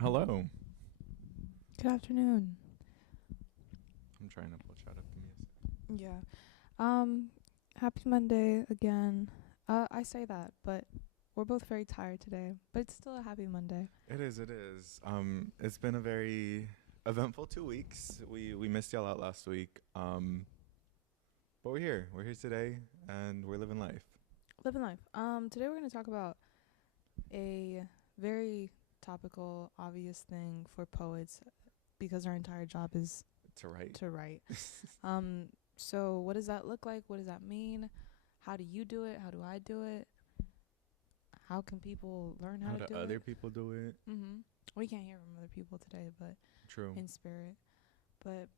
Hello. Good afternoon. I'm trying to pull chat up. Give me a second. Yeah. Happy Monday again. I say that, but we're both very tired today. But it's still a happy Monday. It is. It is. It's been a very eventful 2 weeks. We missed y'all out last week. But we're here. We're here today, and we're living life. Living life. Today we're gonna talk about a very topical, obvious thing for poets because our entire job is To write. to write. So what does that look like? What does that mean? How do you do it? How do I do it? How can people learn how How to do do other it? people do it? We can't hear from other people today, but True. in spirit. But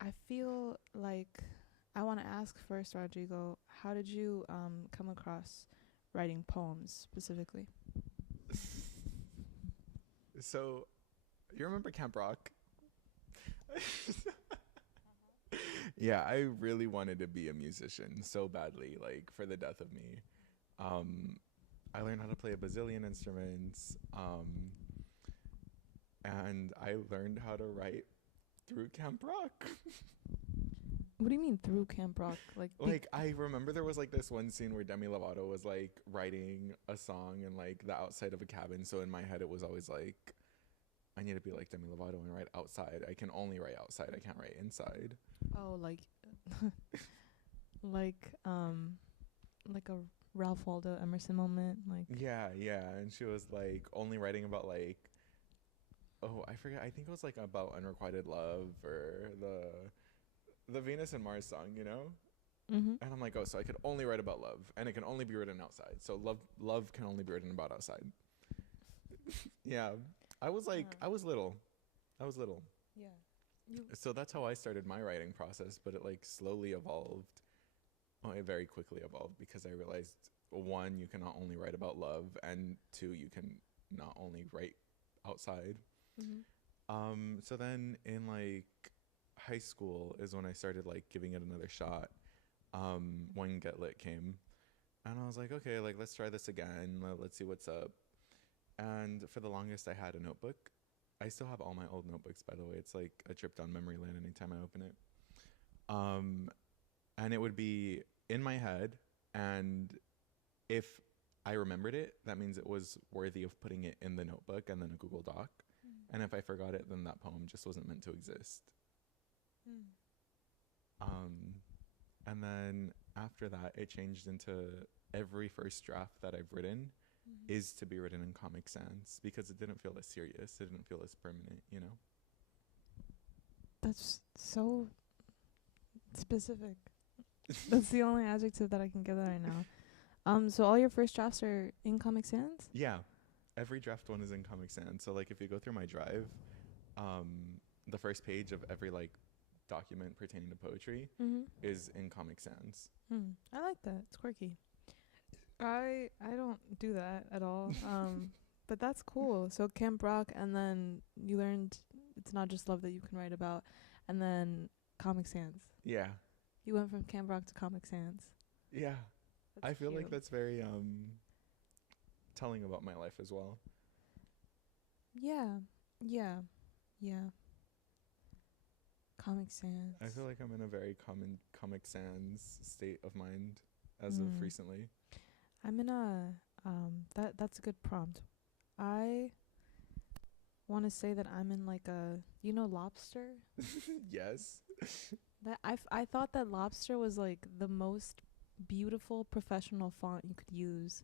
I feel like I want to ask first, Rodrigo, how did you come across writing poems specifically? So, you remember Camp Rock? Yeah, I really wanted to be a musician so badly, like for the death of me. Um, I learned how to play a bazillion instruments. And I learned how to write through Camp Rock. What do you mean through Camp Rock? Like I remember there was like this one scene where Demi Lovato was like writing a song in like the outside of a cabin. So in my head it was always like I need to be like Demi Lovato and write outside. I can only write outside. I can't write inside. Oh, like like a Ralph Waldo Emerson moment, like Yeah, yeah. And she was like only writing about like oh, I forget. I think it was like about unrequited love or the Venus and Mars song, you know? mhm. And I'm like, oh, so I could only write about love, and it can only be written outside. So love can only be written about outside. Yeah, I was like, Uh, I was little. yeah. You So that's how I started my writing process. But it like slowly evolved. Oh, it very quickly evolved because I realized one, you cannot only write about love, and two, you can not only write outside. mhm. So then in like high school is when I started like giving it another shot. When Get Lit came, and I was like, okay, like let's try this again. Let's see what's up. And for the longest, I had a notebook. I still have all my old notebooks, by the way. It's like a trip down memory lane anytime I open it. Um, and it would be in my head, and if I remembered it, that means it was worthy of putting it in the notebook and then a Google Doc. And if I forgot it, then that poem just wasn't meant to exist. Mm. Um, and then after that, it changed into every first draft that I've written Mhm. is to be written in Comic Sans because it didn't feel as serious. It didn't feel as permanent, you know? That's so specific. That's the only adjective that I can give that right now. So all your first drafts are in Comic Sans? Yeah. Every draft one is in Comic Sans. So, like, if you go through my drive, the first page of every, like, document pertaining to poetry Mhm. is in Comic Sans. I like that. It's quirky. I don't do that at all. But that's cool. So Camp Rock, and then you learned it's not just love that you can write about, and then Comic Sans. Yeah. You went from Camp Rock to Comic Sans. Yeah. That's I feel like cute. that's very telling about my life as well. Yeah, yeah, yeah. Comic I Sans. feel like I'm in a very common Comic Sans state of mind as of Mm. recently. I'm in a that's a good prompt. I want to say that I'm in like a lobster. Yes. I thought that lobster was like the most beautiful professional font you could use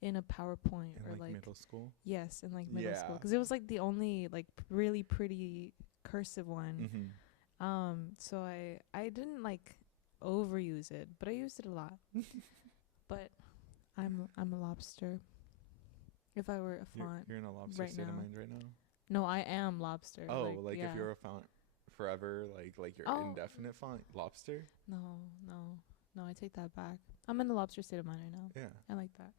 in a PowerPoint In or like like middle school. yes in like middle school Yeah. because it was like the only like really pretty cursive one. Mhm. So I didn't like overuse it, but I used it a lot. But I'm a lobster. If I were a font You're in a lobster right state of now. mind right now. No, I am lobster. Oh, Like like if yeah. you're a font forever, like your Oh indefinite font lobster. no, no, no. I take that back. I'm in the lobster state of mind right now. Yeah. I like that.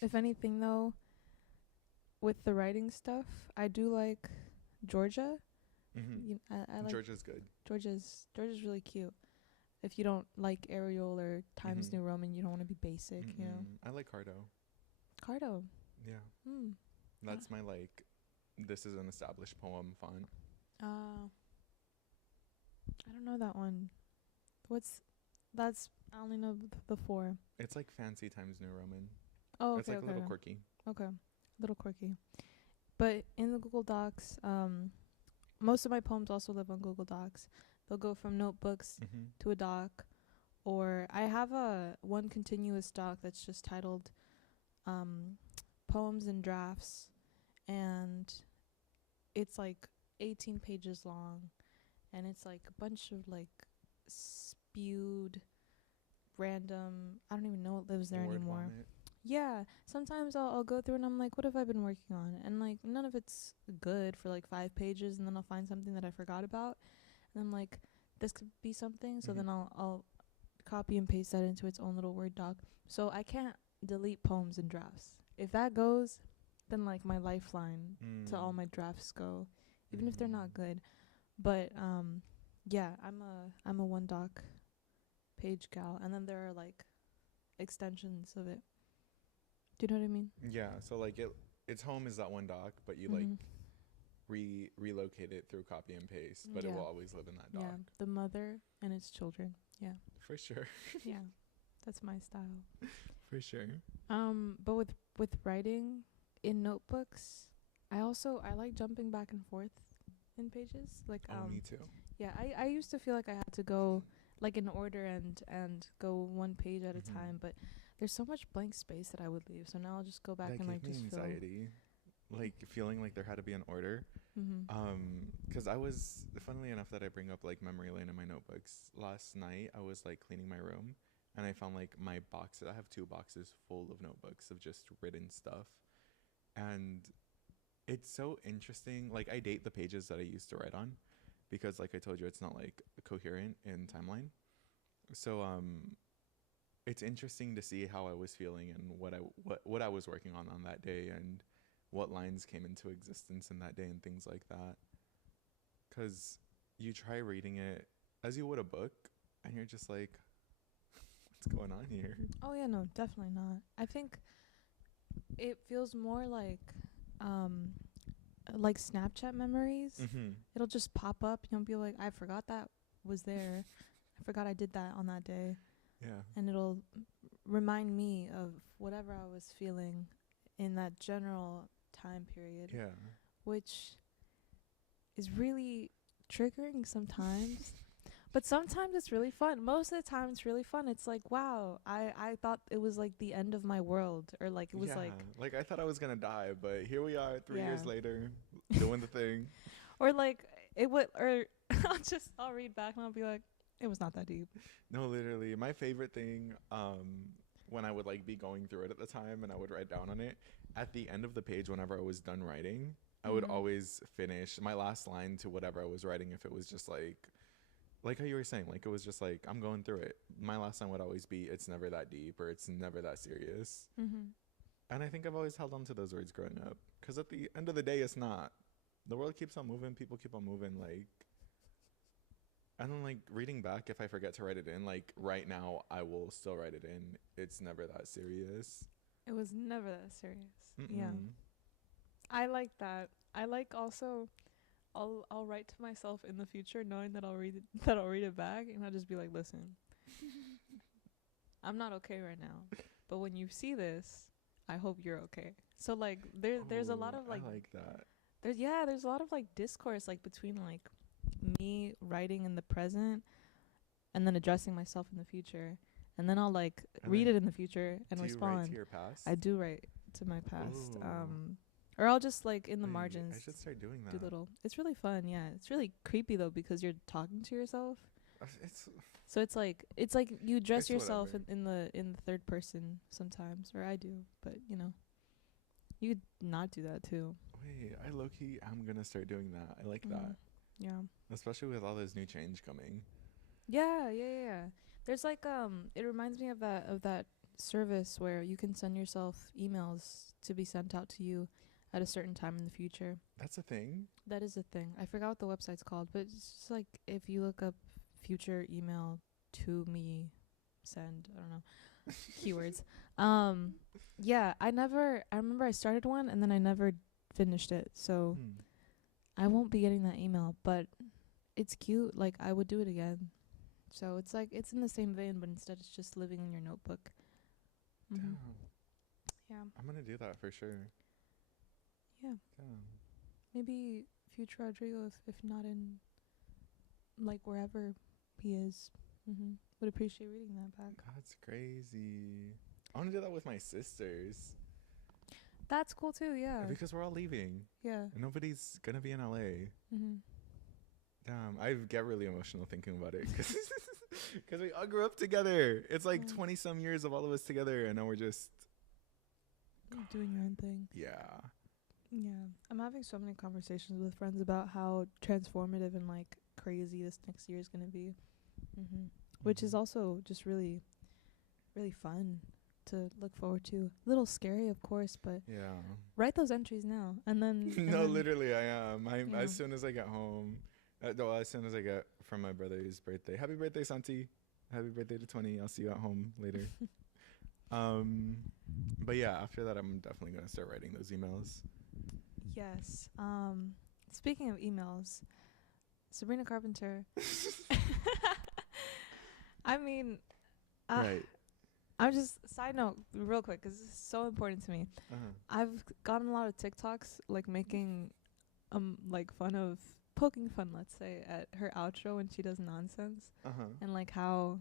If anything though, with the writing stuff, I do like Georgia. Mhm. I like Georgia's good. Georgia's really cute. If you don't like Arial or Times Mhm. New Roman, you don't want to be basic, Mm-mm. I like Cardo. Cardo. Yeah. Hmm. That's my like. This is an established poem font. Uh, I don't know that one. What's that's? I only know the four. It's like fancy Times New Roman. Oh, It's okay, like a okay, little quirky. okay. Little quirky. But in the Google Docs, most of my poems also live on Google Docs. They'll go from notebooks Mm-hmm. to a doc, or I have a one continuous doc that's just titled poems and drafts, and it's like 18 pages long, and it's like a bunch of like spewed random, I don't even know what lives there Word anymore. vomit. Yeah, sometimes I'll go through and I'm like, what have I been working on? And like none of it's good for like 5 pages, and then I'll find something that I forgot about, and I'm like, this could be something. So Mhm. then I'll copy and paste that into its own little Word doc. So I can't delete poems and drafts. If that goes, then like my lifeline to all my drafts go, even if they're not good. But yeah, I'm a one doc page gal, and then there are like extensions of it. Do you know what I mean? Yeah, so like its home is that one doc, but you like relocate it through copy and paste, but it Yeah. will always live in that doc. Yeah, the mother and its children. Yeah, For sure. yeah, that's my style. For sure. But with writing in notebooks, I like jumping back and forth in pages. Like Me too. yeah, I used to feel like I had to go like in order and go one page at a Mhm. time, but there's so much blank space that I would leave. So now I'll just go back That and like gave me just fill. anxiety, like feeling like there had to be an order. Mhm. Because I was, funnily enough, that I bring up like memory lane in my notebooks. Last night I was like cleaning my room, and I found like my boxes. I have 2 boxes full of notebooks of just written stuff, and it's so interesting. Like I date the pages that I used to write on, because like I told you, it's not like coherent in timeline. So it's interesting to see how I was feeling and what I was working on that day, and what lines came into existence in that day and things like that. Cuz you try reading it as you would a book, and you're just like, what's going on here? Oh yeah, no, definitely not. I think it feels more like Snapchat memories. Mhm. It'll just pop up. You'll be like, I forgot that was there. I forgot I did that on that day. Yeah. And it'll remind me of whatever I was feeling in that general time period, Yeah. which is really triggering sometimes. But sometimes it's really fun. Most of the time it's really fun. It's like, wow, I thought it was like the end of my world, or like it was Yeah. like I thought I was going to die, but here we are 3 years Yeah. later doing the thing. or like it would or I'll read back and I'll be like, it was not that deep. No, literally, my favorite thing, when I would like be going through it at the time and I would write down on it, at the end of the page, whenever I was done writing, I would always finish my last line to whatever I was writing. If it was just like how you were saying, like it was just like, I'm going through it. My last line would always be, it's never that deep, or it's never that serious. And I think I've always held on to those words growing up, because at the end of the day, it's not. The world keeps on moving. People keep on moving. Like, and then like reading back, if I forget to write it in, like right now, I will still write it in. It's never that serious. It was never that serious. Yeah. Mm-mm. I like that. I like also I'll write to myself in the future knowing that I'll read it back, and I'll just be like, listen, I'm not okay right now. But when you see this, I hope you're okay. So like there's a lot of like I like that. there's a lot of like discourse like between like me writing in the present and then addressing myself in the future. And then I'll like And read then it in the future and Do you write respond. to your past? I do write to my past. Ooh. Or I'll just like in the Wait, margins I should start doing do that. little. It's really fun, yeah. It's really creepy though because you're talking to yourself. It's So it's like you address It's yourself whatever. in the third person sometimes, or I do, but you know. You could not do that too. wait. I low key. I'm gonna start doing that. I like that, Yeah. especially with all this new change coming. Yeah. There's like it reminds me of that service where you can send yourself emails to be sent out to you at a certain time in the future. That's a thing. That is a thing. I forgot what the website's called, but it's just like if you look up future email to me send, I don't know, keywords. Yeah, I remember I started one and then I never finished it. So Hmm. I won't be getting that email, but it's cute. Like, I would do it again. So it's like, it's in the same vein, but instead it's just living in your notebook. Damn. Yeah. I'm gonna do that for sure. Yeah. Damn. Maybe future Rodrigo, if not in, like, wherever he is, would appreciate reading that back. That's crazy. I want to do that with my sisters. That's cool too. Yeah. Because we're all leaving. Yeah. And nobody's gonna be in LA. Damn, I get really emotional thinking about it because we all grew up together. It's like 20 some years of all of us together, and now we're just doing your own thing. Yeah. Yeah. I'm having so many conversations with friends about how transformative and like crazy this next year is going to be. Which is also just really, really fun to look forward to. A little scary, of course, but Yeah. write those entries now. And then. No, literally, I am. Yeah. As soon as I get home, as soon as I get from my brother's birthday. Happy birthday, Santi. Happy birthday to 20. I'll see you at home later. But yeah, after that, I'm definitely going to start writing those emails. Yes. Speaking of emails, Sabrina Carpenter. I mean, Right. I'm just, side note, real quick, because this is so important to me. I've gotten a lot of TikToks, like, making, like, poking fun, let's say, at her outro when she does nonsense. And, like, how,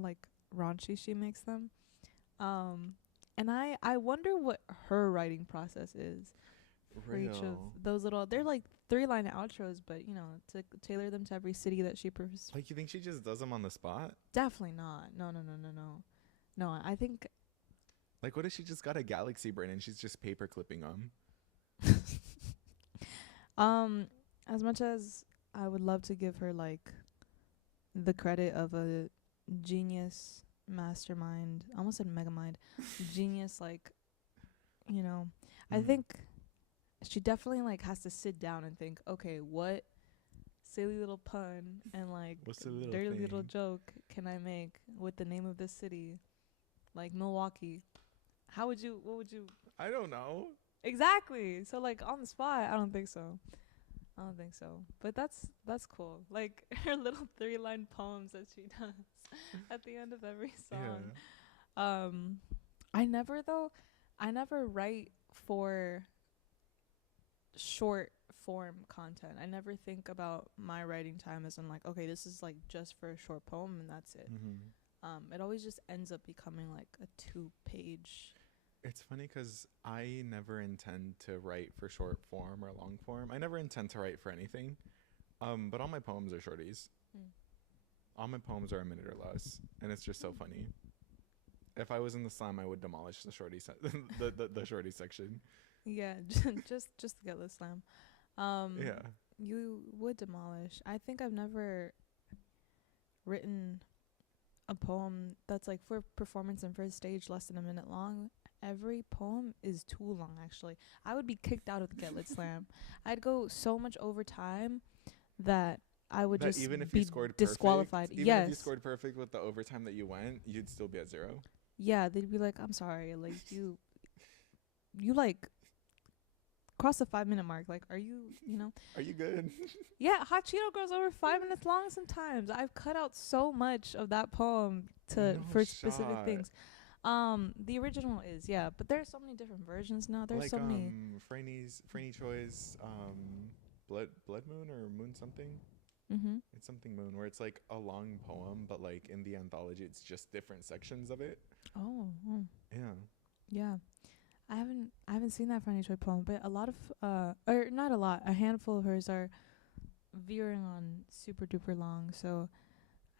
like, raunchy she makes them. And I wonder what her writing process is. For each of those little, they're like 3-line outros, but you know, to tailor them to every city that she Like, you think she just does them on the spot? Definitely not. No, I think. Like, what if she just got a galaxy brain and she's just paper clipping them? As much as I would love to give her like the credit of a genius mastermind, I almost said megamind, genius, like, you know, I think she definitely like has to sit down and think, okay, what silly little pun and like dirty little joke can I make with the name of this city, like Milwaukee? What would you? I don't know. Exactly. So like on the spot, I don't think so. But that's cool. Like her little 3-line poems that she does at the end of every song. Yeah. I never write for short form content. I never think about my writing time as in like, okay, this is like just for a short poem and that's it. It always just ends up becoming like a 2-page. It's funny because I never intend to write for short form or long form. I never intend to write for anything. But all my poems are shorties. All my poems are a minute or less, and it's just so funny. If I was in the slam, I would demolish the shorty the shorty section. Yeah, just to get the slam. Yeah. You would demolish. I think I've never written a poem that's like for performance and for stage less than a minute long. Every poem is too long, actually. I would be kicked out of the Get Lit Slam. I'd go so much over time that I would just even if be you scored disqualified. Perfect, even if you scored perfect with the overtime that you went, you'd still be at 0. Yeah, they'd be like, I'm sorry, like you like cross the 5-minute mark. Like, are you good? Yeah, Hot Cheeto goes over 5 minutes long sometimes. I've cut out so much of that poem for specific things. The original is, yeah, but there's so many different versions now. There's like, so many. Franny Choi's Blood Moon or Moon something. It's something Moon, where it's like a long poem, but like in the anthology, it's just different sections of it. Oh. Yeah. I haven't seen that Franny Choi poem, but a lot of or not a lot, a handful of hers are veering on super duper long. So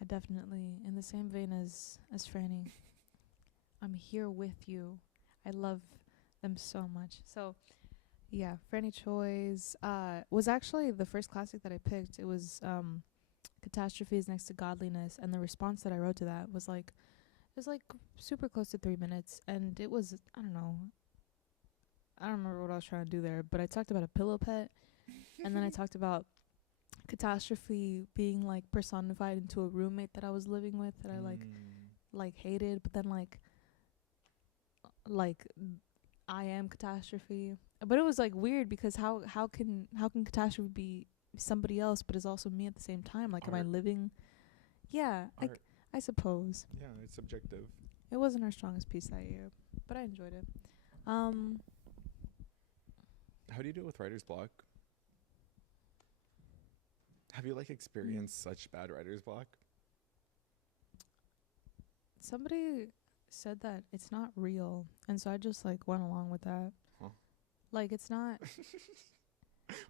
I definitely, in the same vein as Franny, I'm here with you. I love them so much. So yeah, Franny Choi's was actually the first classic that I picked. It was Catastrophes Next to Godliness, and the response that I wrote to that was like, it was like super close to 3 minutes, and it was, I don't remember what I was trying to do there, but I talked about a pillow pet, and then I talked about catastrophe being like personified into a roommate that I was living with that I like hated, but then like I am catastrophe. But it was like weird because how can catastrophe be somebody else but is also me at the same time? Like, am I Art. living? Yeah, Art. I suppose Yeah, it's subjective. it wasn't our strongest piece that year, but I enjoyed it. How do you deal with writer's block? Have you like experienced such bad writer's block? Somebody said that it's not real, and so I just like went along with that. Huh. Like, it's not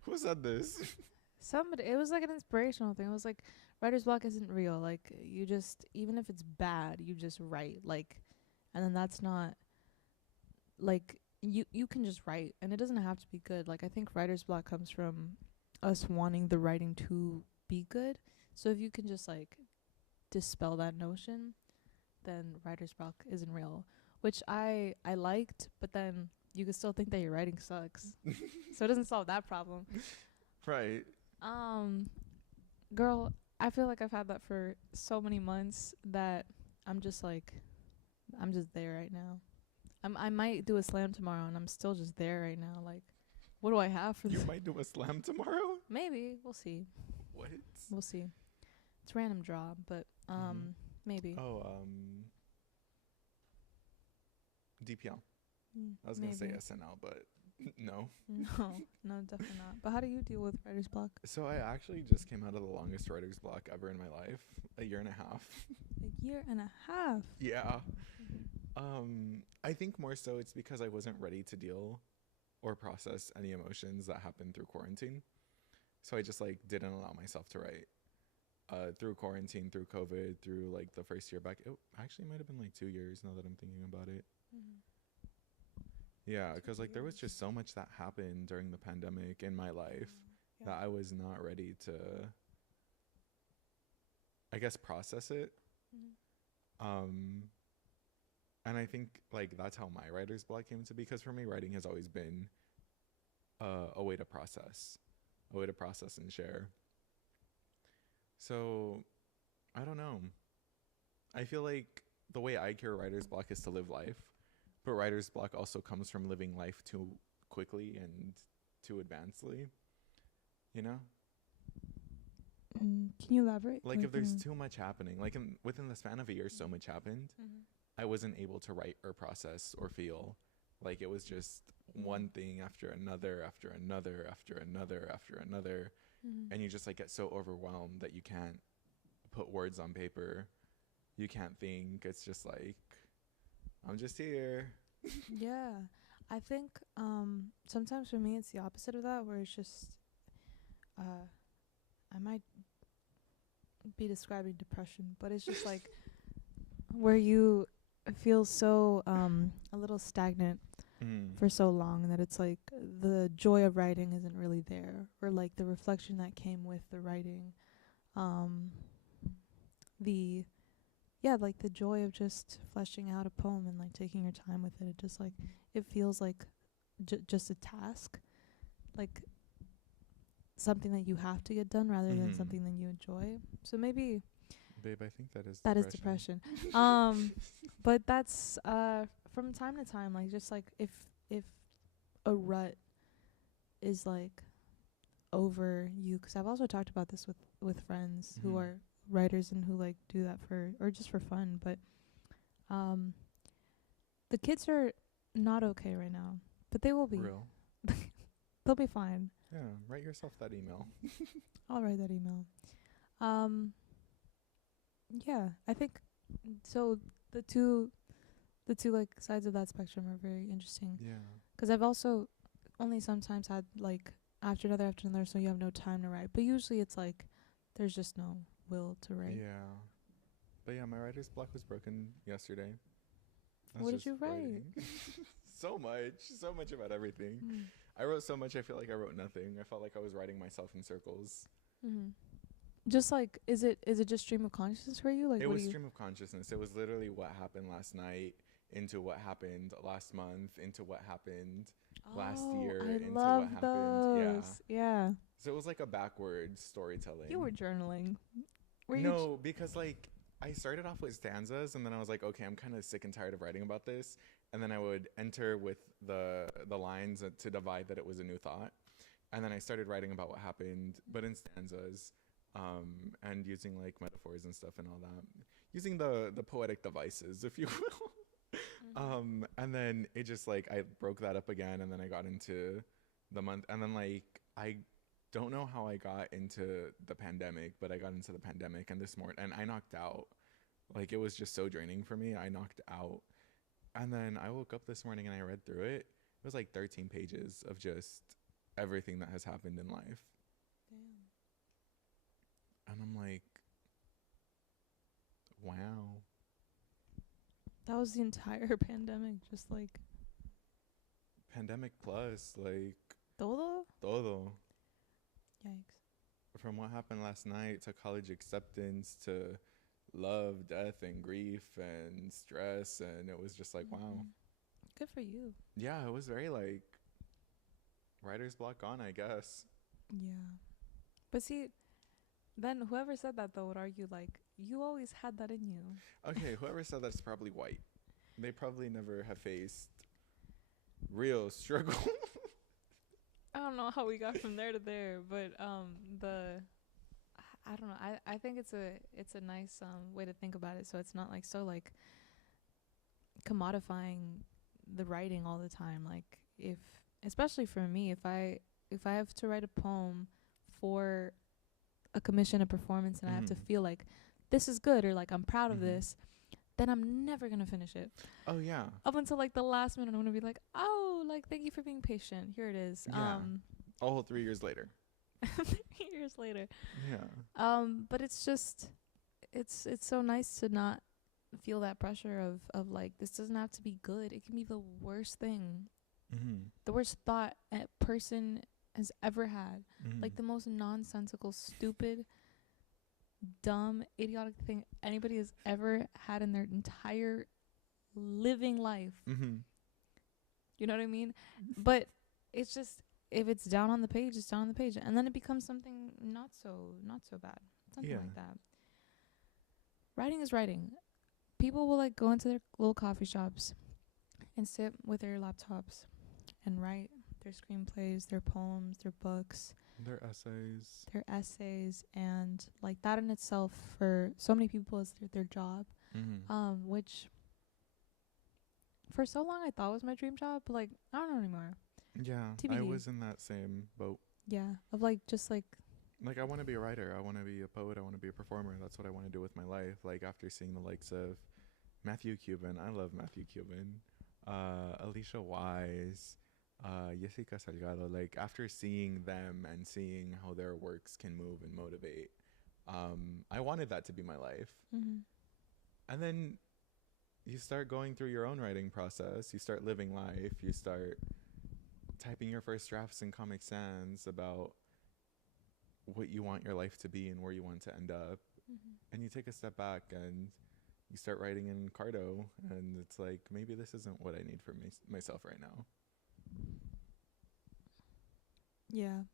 Who said this? somebody. It was like an inspirational thing. It was like writer's block isn't real. Like, you just, even if it's bad, you just write. Like, and then that's not like you can just write, and it doesn't have to be good. Like, I think writer's block comes from us wanting the writing to be good. So if you can just like dispel that notion, then writer's block isn't real, which I liked, but then you could still think that your writing sucks. So it doesn't solve that problem. Right. Girl, I feel like I've had that for so many months that I'm just like, I'm just there right now. I might do a slam tomorrow and I'm still just there right now. Like, what do I have for You this? might do a slam tomorrow? Maybe. We'll see. What? We'll see. It's random draw, but maybe. Oh, DPL. Mm, I was going to say maybe. SNL, but no. No, definitely not. But how do you deal with writer's block? So I actually just came out of the longest writer's block ever in my life, a year and a half. A year and a half. Yeah. I think more so it's because I wasn't ready to deal or process any emotions that happened through quarantine. So I just like didn't allow myself to write. Through quarantine, through COVID, through like the first year back. It actually might have been like 2 years now that I'm thinking about it. Yeah, because like there was just so much that happened during the pandemic in my life that I was not ready to, I guess, process it. And I think like that's how my writer's block came to be, because for me writing has always been a way to process, and share. So I don't know. I feel like the way I cure writer's block is to live life, but writer's block also comes from living life too quickly and too advancedly, you know? Can you elaborate? Like if there's too much happening, like within the span of a year, so much happened. I wasn't able to write or process or feel. Like it was just one thing after another, after another, after another, after another. And you just like get so overwhelmed that you can't put words on paper. You can't think. It's just like, I'm just here. Yeah. I think sometimes for me it's the opposite of that, where it's just I might be describing depression, but it's just like where you feel so a little stagnant for so long that it's like the joy of writing isn't really there, or like the reflection that came with the writing, the like the joy of just fleshing out a poem and like taking your time with it. It just like, it feels like just a task, like something that you have to get done rather than something that you enjoy. So maybe Babe, I think that is depression. But that's from time to time, like just like if a rut is like over you, because I've also talked about this with friends who are writers and who like do that for, or just for fun, but the kids are not okay right now, but they will be. Real. They'll be fine. Yeah, write yourself that email. I'll write that email. Yeah, I think so. The two like sides of that spectrum are very interesting. Yeah. Because I've also only sometimes had like after another, so you have no time to write. But usually it's like there's just no will to write. Yeah. But yeah, my writer's block was broken yesterday. What did you write? So much about everything. I wrote so much, I feel like I wrote nothing. I felt like I was writing myself in circles. Just like, is it just stream of consciousness for you? Like, it was stream of consciousness. It was literally what happened last night into what happened last month into what happened last year into what happened. Yeah. So it was like a backwards storytelling. You were journaling. No, because like I started off with stanzas, and then I was like, okay, I'm kind of sick and tired of writing about this. And then I would enter with the lines to divide that it was a new thought. And then I started writing about what happened, but in stanzas, and using like metaphors and stuff and all that, using the poetic devices, if you will. And then it just like I broke that up again, and then I got into the month, and then like I don't know how I got into the pandemic, but I got into the pandemic, and this morning, and I knocked out. Like it was just so draining for me. I knocked out, and then I woke up this morning and I read through it. It was like 13 pages of just everything that has happened in life, Damn. and I'm like, wow. That was the entire pandemic, just like Pandemic plus like todo. todo. Yikes. From what happened last night to college acceptance to love, death, and grief and stress, and it was just like, wow. Good for you. Yeah, it was very like writer's block on, I guess. Yeah. But see, then whoever said that though would argue like you always had that in you. Okay, whoever said that's probably white. They probably never have faced real struggle. I don't know how we got from there to there, but I don't know. I think it's a nice way to think about it. So it's not like so like commodifying the writing all the time. Like if especially for me, if I have to write a poem for a commission, a performance, and I have to feel like this is good or like I'm proud of this, then I'm never gonna finish it. Oh yeah. Up until like the last minute, I'm gonna be like, oh, like thank you for being patient. Here it is. Yeah. A whole 3 years later. 3 years later. Yeah. But it's just, it's so nice to not feel that pressure of like this doesn't have to be good. It can be the worst thing, the worst thought a person has ever had, like the most nonsensical, stupid, dumb, idiotic thing anybody has ever had in their entire living life. You know what I mean? But it's just if it's down on the page, it's down on the page, and then it becomes something not so bad, something like that. Writing is writing. People will like go into their little coffee shops and sit with their laptops and write their screenplays, their poems, their books, their essays, and like that in itself for so many people is their job, which for so long I thought was my dream job, but like I don't know anymore. Yeah, TBD. I was in that same boat. Yeah, of like just like I want to be a writer, I want to be a poet, I want to be a performer. That's what I want to do with my life. Like after seeing the likes of Matthew Cuban, I love Matthew Cuban, Alicia Wise, Jessica Salgado, like after seeing them and seeing how their works can move and motivate, I wanted that to be my life. And then you start going through your own writing process, you start living life, you start typing your first drafts in Comic Sans about what you want your life to be and where you want to end up. And you take a step back and you start writing in Cardo, and it's like, maybe this isn't what I need for myself right now. Yeah.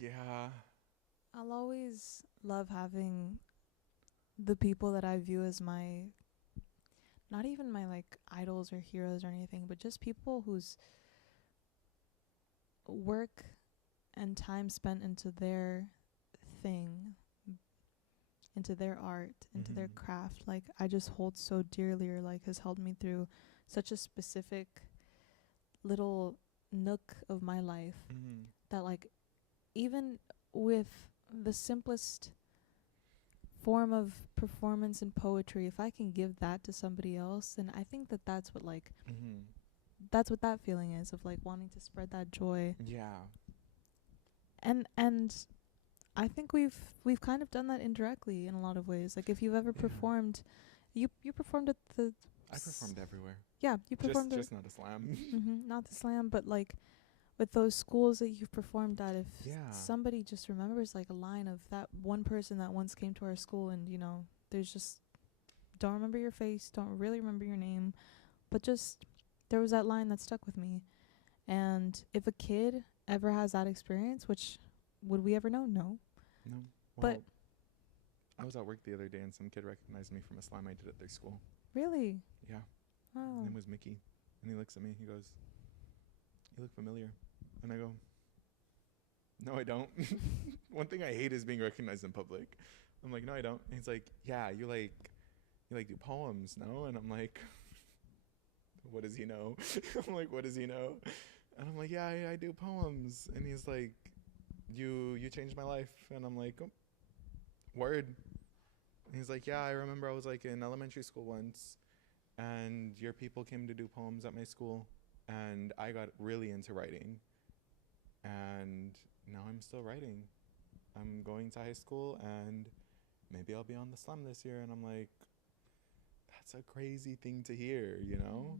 Yeah. I'll always love having the people that I view as my, not even my like idols or heroes or anything, but just people whose work and time spent into their thing, into their art, into their craft, like I just hold so dearly, or like has held me through such a specific little nook of my life, that like even with the simplest form of performance and poetry, if I can give that to somebody else, then I think that that's what like that's what that feeling is, of like wanting to spread that joy. Yeah. And I think we've kind of done that indirectly in a lot of ways. Like if you've ever performed, you performed at the I performed everywhere. Yeah, you performed just not a slam. Not the slam, but like with those schools that you've performed at, if somebody just remembers like a line of that one person that once came to our school, and you know, there's just don't remember your face, don't really remember your name, but just there was that line that stuck with me. And if a kid ever has that experience, which would we ever know? No. No. Well, but I was at work the other day and some kid recognized me from a slam I did at their school. Really? Yeah. Oh. His name was Mickey. And he looks at me. He goes, "You look familiar." And I go, "No, I don't." One thing I hate is being recognized in public. I'm like, "No, I don't." And he's like, "Yeah, you do poems, no?" And I'm like, "What does he know?" I'm like, "What does he know?" And I'm like, "Yeah, I do poems." And he's like, You changed my life." And I'm like, "Oh, word." And he's like, "Yeah, I remember I was like in elementary school once and your people came to do poems at my school and I got really into writing and now I'm still writing. I'm going to high school and maybe I'll be on the slam this year." And I'm like, that's a crazy thing to hear, you know?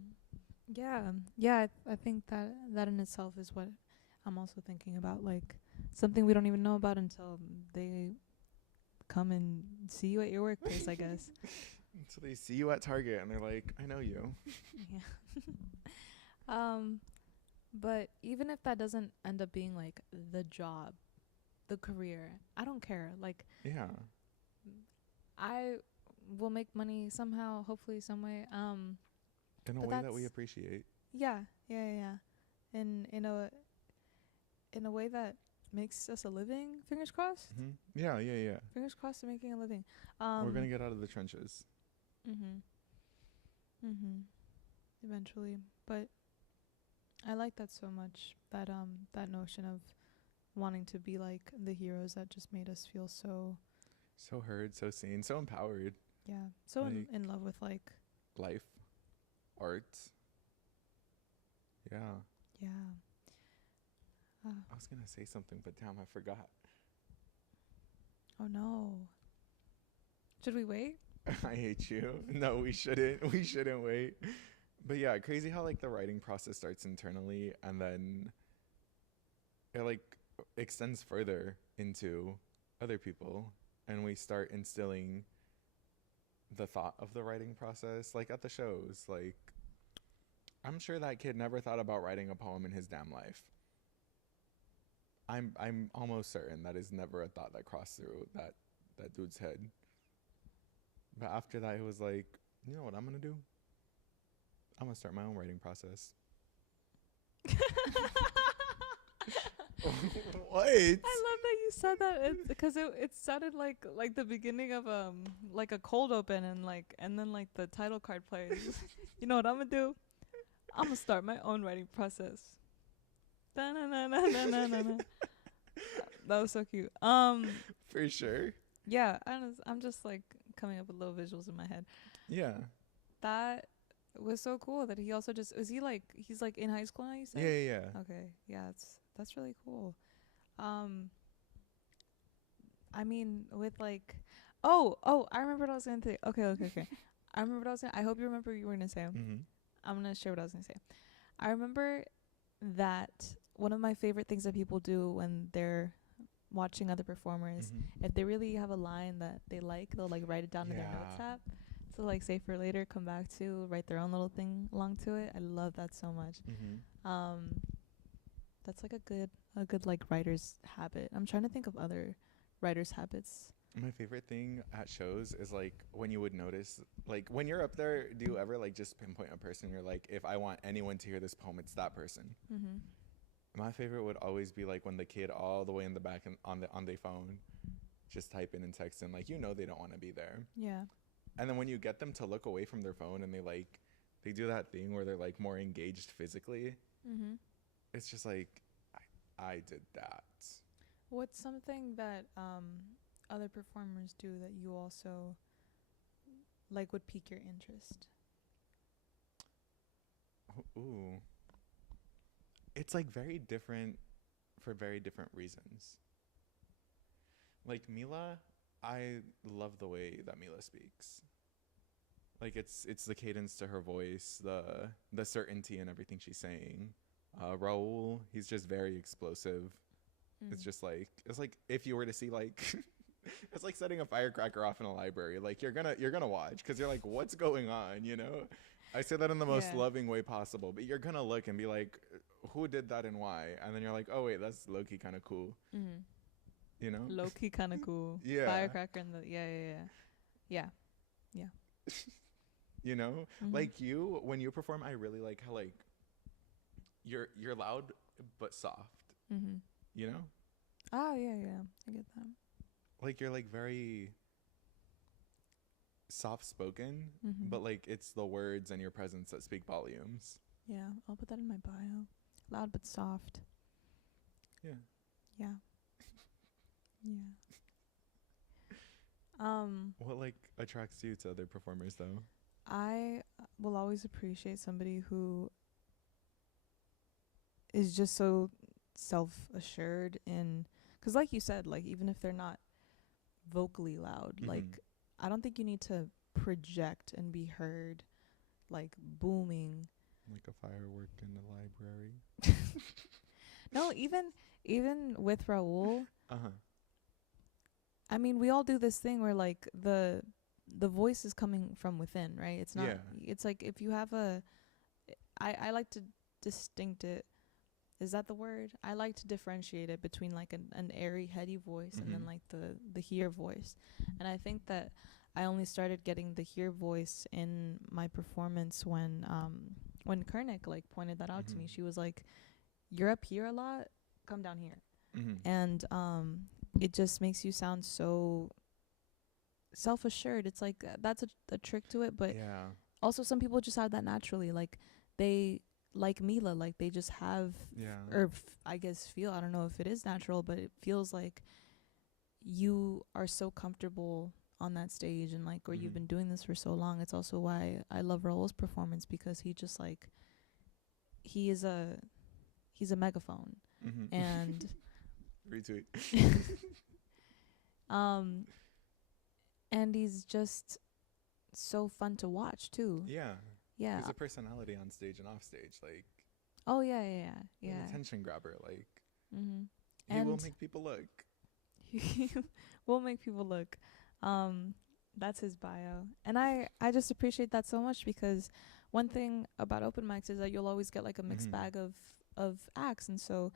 Yeah. Yeah, I think that in itself is what I'm also thinking about, like something we don't even know about until they come and see you at your workplace, I guess. So they see you at Target and they're like, "I know you." Yeah. But even if that doesn't end up being like the job, the career, I don't care. Like, Yeah. I will make money somehow, hopefully, some way. In a But way that we that's appreciate. yeah, yeah, yeah, yeah. In a way that makes us a living. Fingers crossed. Mm-hmm. Yeah, yeah, yeah. Fingers crossed to making a living. We're going to get out of the trenches. Mhm. Mhm. Eventually, but I like that so much. That notion of wanting to be like the heroes that just made us feel so So heard, so seen, so empowered. yeah, so Like in love with like life, art. Yeah. yeah. I was going to say something, but damn, I forgot. Oh no. Should we wait? I hate you. No, we shouldn't. We shouldn't wait. But yeah, crazy how like the writing process starts internally and then it like extends further into other people and we start instilling the thought of the writing process like at the shows. Like I'm sure that kid never thought about writing a poem in his damn life. I'm almost certain that is never a thought that crossed through that dude's head. But after that, he was like, "You know what I'm gonna do? I'm gonna start my own writing process." What? I love that you said that because it sounded like the beginning of like a cold open and then like the title card plays. You know what I'm gonna do? I'm gonna start my own writing process. Da-na-na-na-na-na-na. That was so cute. For sure. Yeah, I'm just like coming up with little visuals in my head. Yeah. That was so cool that he also just he's like in high school now, you said? Yeah, yeah, yeah. Okay. Yeah, that's really cool. I mean with like oh, I remember what I was gonna say. Okay. I remember what I was gonna I hope you remember what you were gonna say. Mm-hmm. I'm gonna share what I was gonna say. I remember that one of my favorite things that people do when they're watching other performers, Mm-hmm. if they really have a line that they like, they'll like write it down in their notes app. So like say for later, come back to write their own little thing along to it. I love that so much. Mm-hmm. That's like a good like writer's habit. I'm trying to think of other writer's habits. My favorite thing at shows is like when you would notice, like when you're up there, do you ever like just pinpoint a person? You're like, if I want anyone to hear this poem, it's that person. Mm-hmm. My favorite would always be like when the kid all the way in the back and on their phone, just type in and text in, like they don't want to be there. Yeah. And then when you get them to look away from their phone and they do that thing where they're like more engaged physically. Mm-hmm. It's just like I did that. What's something that other performers do that you also like would pique your interest? Ooh. It's like very different for very different reasons. Like Mila, I love the way that Mila speaks. Like it's the cadence to her voice, the certainty in everything she's saying. Raul, he's just very explosive. It's just like it's like if you were to see like it's like setting a firecracker off in a library. Like you're gonna watch because you're like, what's going on? You know, I say that in the most loving way possible, but you're gonna look and be like, who did that and why? And then you're like, oh wait, that's low key kind of cool. you know? Low key kind of cool. Yeah. Firecracker and the yeah. You know? Mhm. Like you, when you perform, I really like how like you're loud but soft, Mhm. you know? Oh yeah, I get that. Like you're like very soft spoken, Mhm. but like it's the words and your presence that speak volumes. Yeah, I'll put that in my bio. Loud but soft. Yeah. Yeah. Yeah. What like attracts you to other performers though? I will always appreciate somebody who is just so self-assured in, cuz like you said, like even if they're not vocally loud, like I don't think you need to project and be heard like booming. Like a firework in the library. No, even with Raul, Uh-huh. I mean, we all do this thing where like the voice is coming from within, right? It's not. Yeah. It's like if you have a, I like to distinct it. Is that the word? I like to differentiate it between like an airy, heady voice and then like the hear voice. And I think that I only started getting the hear voice in my performance when Kernick like pointed that out to me. She was like, "You're up here a lot. Come down here." And it just makes you sound so self-assured. It's like that's a trick to it, but Yeah. also some people just have that naturally. Like they like Mila, like they just have Yeah. or I guess feel, I don't know if it is natural, but it feels like you are so comfortable on that stage and like or you've been doing this for so long. It's also why I love Raul's performance, because he just like he's a megaphone. And retweet. and he's just so fun to watch too. Yeah. Yeah. He's a personality on stage and off stage. Like, Oh yeah. an attention grabber. Like, Mm-hmm. he will make people look. He will make people look. That's his bio, and I just appreciate that so much, because one thing about open mics is that you'll always get like a mixed bag of acts, and so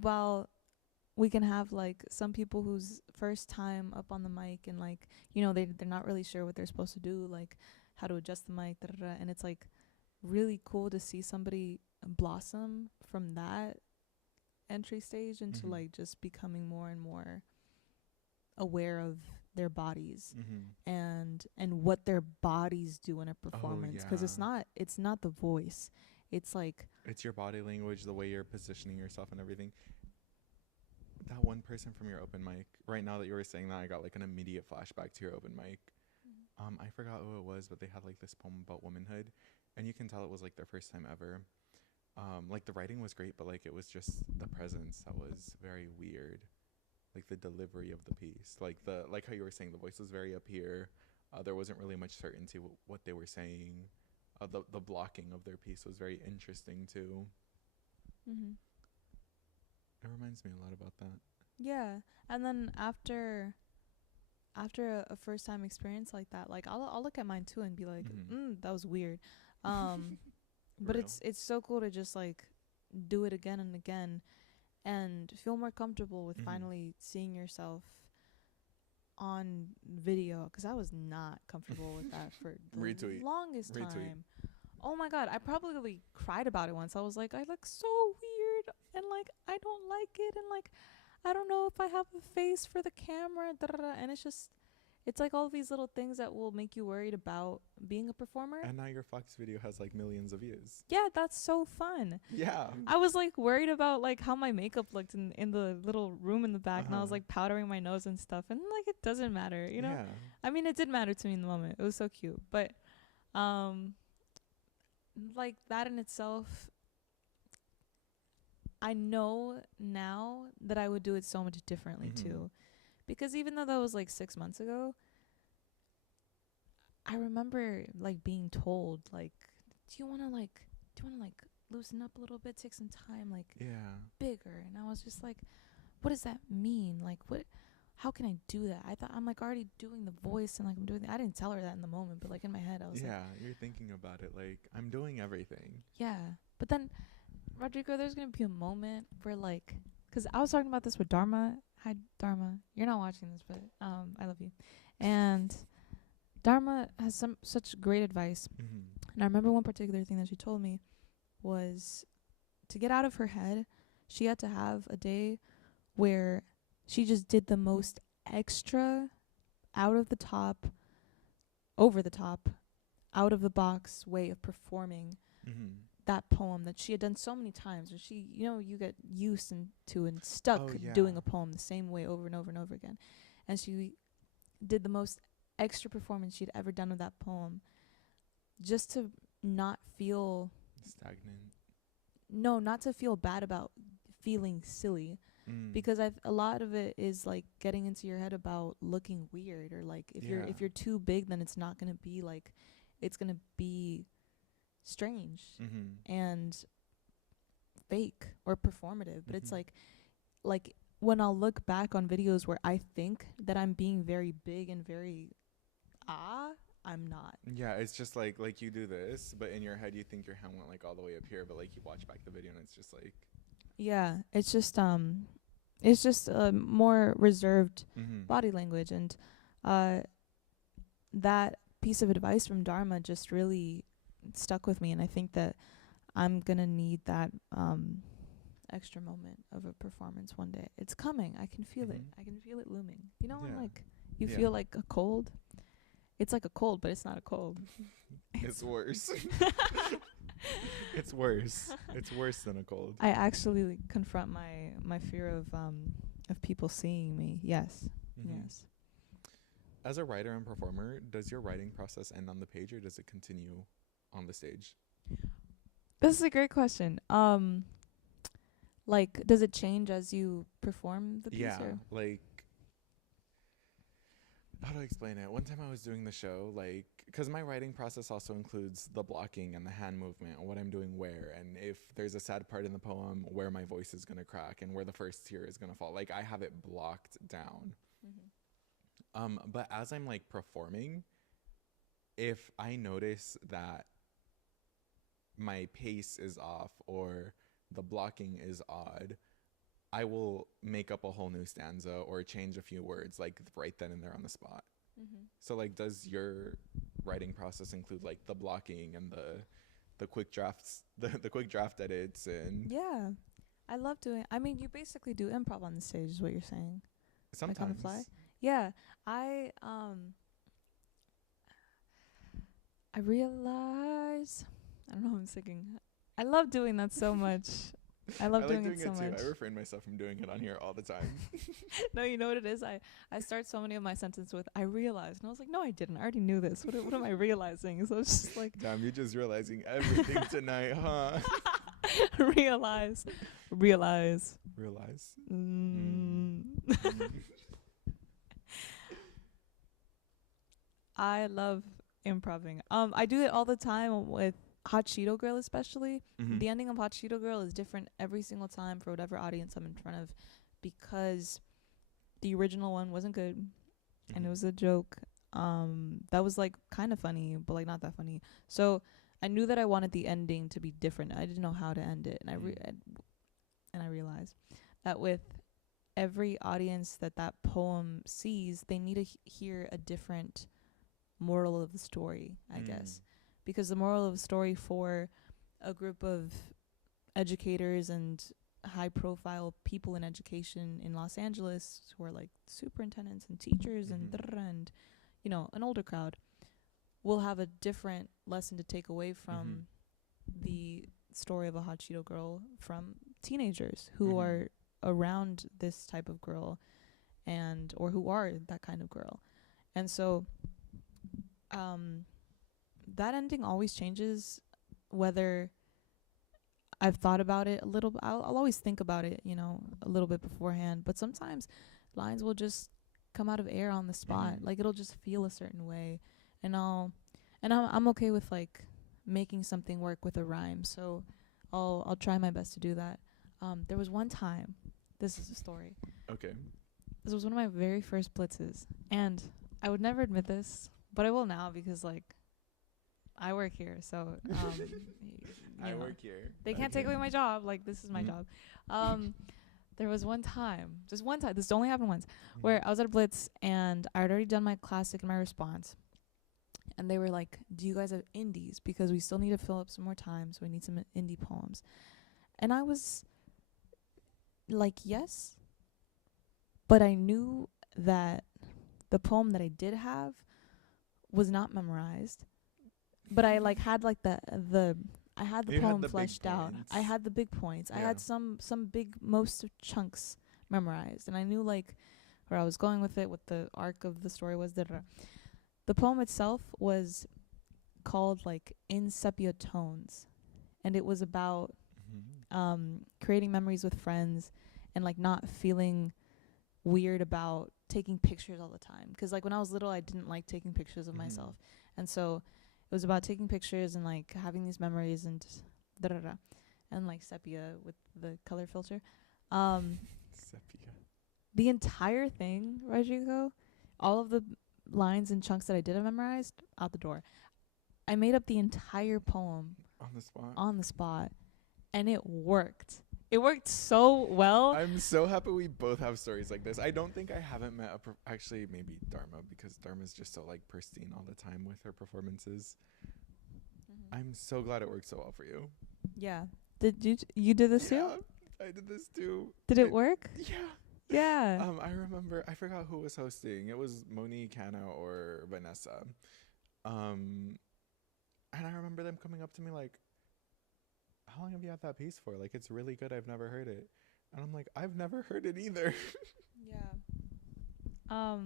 while we can have like some people whose first time up on the mic and like, you know, they're not really sure what they're supposed to do, like how to adjust the mic, and it's like really cool to see somebody blossom from that entry stage into like just becoming more and more aware of their bodies and what their bodies do in a performance, because it's not the voice, it's like it's your body language, the way you're positioning yourself and everything. That one person from your open mic, right now that you were saying that, I got like an immediate flashback to your open mic. I forgot who it was, but they had like this poem about womanhood, and you can tell it was like their first time ever. Like the writing was great, but like it was just the presence that was very weird. Like the delivery of the piece, like how you were saying, the voice was very up here. There wasn't really much certainty what they were saying. The blocking of their piece was very interesting too. It reminds me a lot about that. Yeah, and then after a first time experience like that, like I'll look at mine too and be like, that was weird. But Real. it's so cool to just like do it again and again and feel more comfortable with finally seeing yourself on video, because I was not comfortable with that for the longest time. Oh my god, I probably cried about it once. I was like, I look so weird and like I don't like it, and like I don't know if I have a face for the camera, and it's like all these little things that will make you worried about being a performer. And now your Fox video has like millions of views. Yeah, that's so fun. Yeah. I was like worried about like how my makeup looked in the little room in the back, and I was like powdering my nose and stuff, and like it doesn't matter, you know? Yeah. I mean, it did matter to me in the moment. It was so cute. But like that in itself, I know now that I would do it so much differently too. Because even though that was like 6 months ago, I remember like being told like, do you want to like loosen up a little bit, take some time, like bigger? And I was just like, what does that mean? Like how can I do that? I thought I'm like already doing the voice and like I'm doing I didn't tell her that in the moment, but like in my head I was like, you're thinking about it like I'm doing everything. Yeah. But then, Rodrigo, there's going to be a moment where like 'cause I was talking about this with Dharma. Hi, Dharma. You're not watching this, but I love you. And Dharma has such great advice. Mm-hmm. And I remember one particular thing that she told me was to get out of her head, she had to have a day where she just did the most extra, out of the top, over the top, out of the box way of performing Mm-hmm. that poem that she had done so many times. Or she, you get used to and stuck Oh, yeah. doing a poem the same way over and over and over again. And she did the most extra performance she'd ever done of that poem, just to not feel Stagnant. no, not to feel bad about feeling silly, because a lot of it is like getting into your head about looking weird, or like if you're too big, then it's not gonna be like, it's gonna be strange and fake or performative. But it's like when I'll look back on videos where I think that I'm being very big and very I'm not. Yeah, it's just like you do this, but in your head you think your hand went like all the way up here, but like you watch back the video and it's just like, yeah, it's just more reserved body language. And that piece of advice from Dharma just really stuck with me, and I think that I'm gonna need that extra moment of a performance one day. It's coming. I can feel it. I can feel it looming. You know, when like you feel like a cold. It's like a cold, but it's not a cold. It's worse. It's worse. It's worse than a cold. I actually confront my fear of people seeing me. Yes. Yes. As a writer and performer, does your writing process end on the page, or does it continue on the stage? This is a great question. Like, does it change as you perform the piece? Yeah, or? like, how do I explain it? One time I was doing the show, like, because my writing process also includes the blocking and the hand movement, and what I'm doing where, and if there's a sad part in the poem, where my voice is going to crack and where the first tear is going to fall. Like, I have it blocked down. But as I'm, like, performing, if I notice that my pace is off or the blocking is odd, I will make up a whole new stanza or change a few words, like right then and there on the spot. So like, does your writing process include like the blocking and the quick drafts, the quick draft edits? And yeah, I love doing. I mean, you basically do improv on the stage, is what you're saying. Sometimes. Like on the fly. Yeah, I realize. I don't know. I'm thinking. I love doing that so much. I love doing it so much. I refrain myself from doing it on here all the time. No, you know what it is? I start so many of my sentences with "I realized," and I was like, "No, I didn't. I already knew this. What am I realizing?" So it's just like, damn, you're just realizing everything tonight, huh? realize. I love improving. I do it all the time with Hot Cheeto Girl, especially. The ending of Hot Cheeto Girl is different every single time for whatever audience I'm in front of, because the original one wasn't good and it was a joke. That was like kind of funny, but like not that funny. So I knew that I wanted the ending to be different. I didn't know how to end it, and I realized that with every audience that poem sees, they need to hear a different moral of the story, I guess. Because the moral of the story for a group of educators and high-profile people in education in Los Angeles, who are like superintendents and teachers and you know, an older crowd, will have a different lesson to take away from the story of a Hot Cheeto Girl from teenagers who are around this type of girl, and or who are that kind of girl. And so that ending always changes, whether I've thought about it a little. I'll always think about it, you know, a little bit beforehand. But sometimes lines will just come out of air on the spot. Like, it'll just feel a certain way, and I'm okay with like making something work with a rhyme. So I'll try my best to do that. There was one time. This is a story. Okay. This was one of my very first blitzes, and I would never admit this, but I will now, because like I work here, so I work here. They can't take away my job. Like, this is my job. there was one time, just one time, this only happened once, Mhm. where I was at a blitz and I had already done my classic and my response. And they were like, do you guys have indies? Because we still need to fill up some more time, so we need some indie poems. And I was like, yes, but I knew that the poem that I did have was not memorized. But I like had like the I had the You had poem the big fleshed out. I points. had the big points. I Yeah. had some big most of chunks memorized, and I knew like where I was going with it, what the arc of the story was. Da, da, da. The poem itself was called like In Sepia Tones, and it was about Mhm. creating memories with friends and like not feeling weird about taking pictures all the time. Because like when I was little, I didn't like taking pictures of Mhm. myself, and so it was about taking pictures and like having these memories and da da da, and like sepia with the color filter. Um, Sepia. the entire thing, Rodrigo, all of the lines and chunks that I did have memorized out the door. I made up the entire poem On the spot. on the spot, and it worked. It worked so well. I'm so happy we both have stories like this. I don't think I haven't met actually maybe Dharma, because Dharma's just so like pristine all the time with her performances. I'm so glad it worked so well for you. Yeah. Did you did this too? Yeah, I did this too. Did it work? Yeah. Yeah. I remember, I forgot who was hosting. It was Monique, Hannah, or Vanessa. Um, and I remember them coming up to me like, "How long have you had that piece for? Like, it's really good. I've never heard it." And I'm like, "I've never heard it either." Yeah.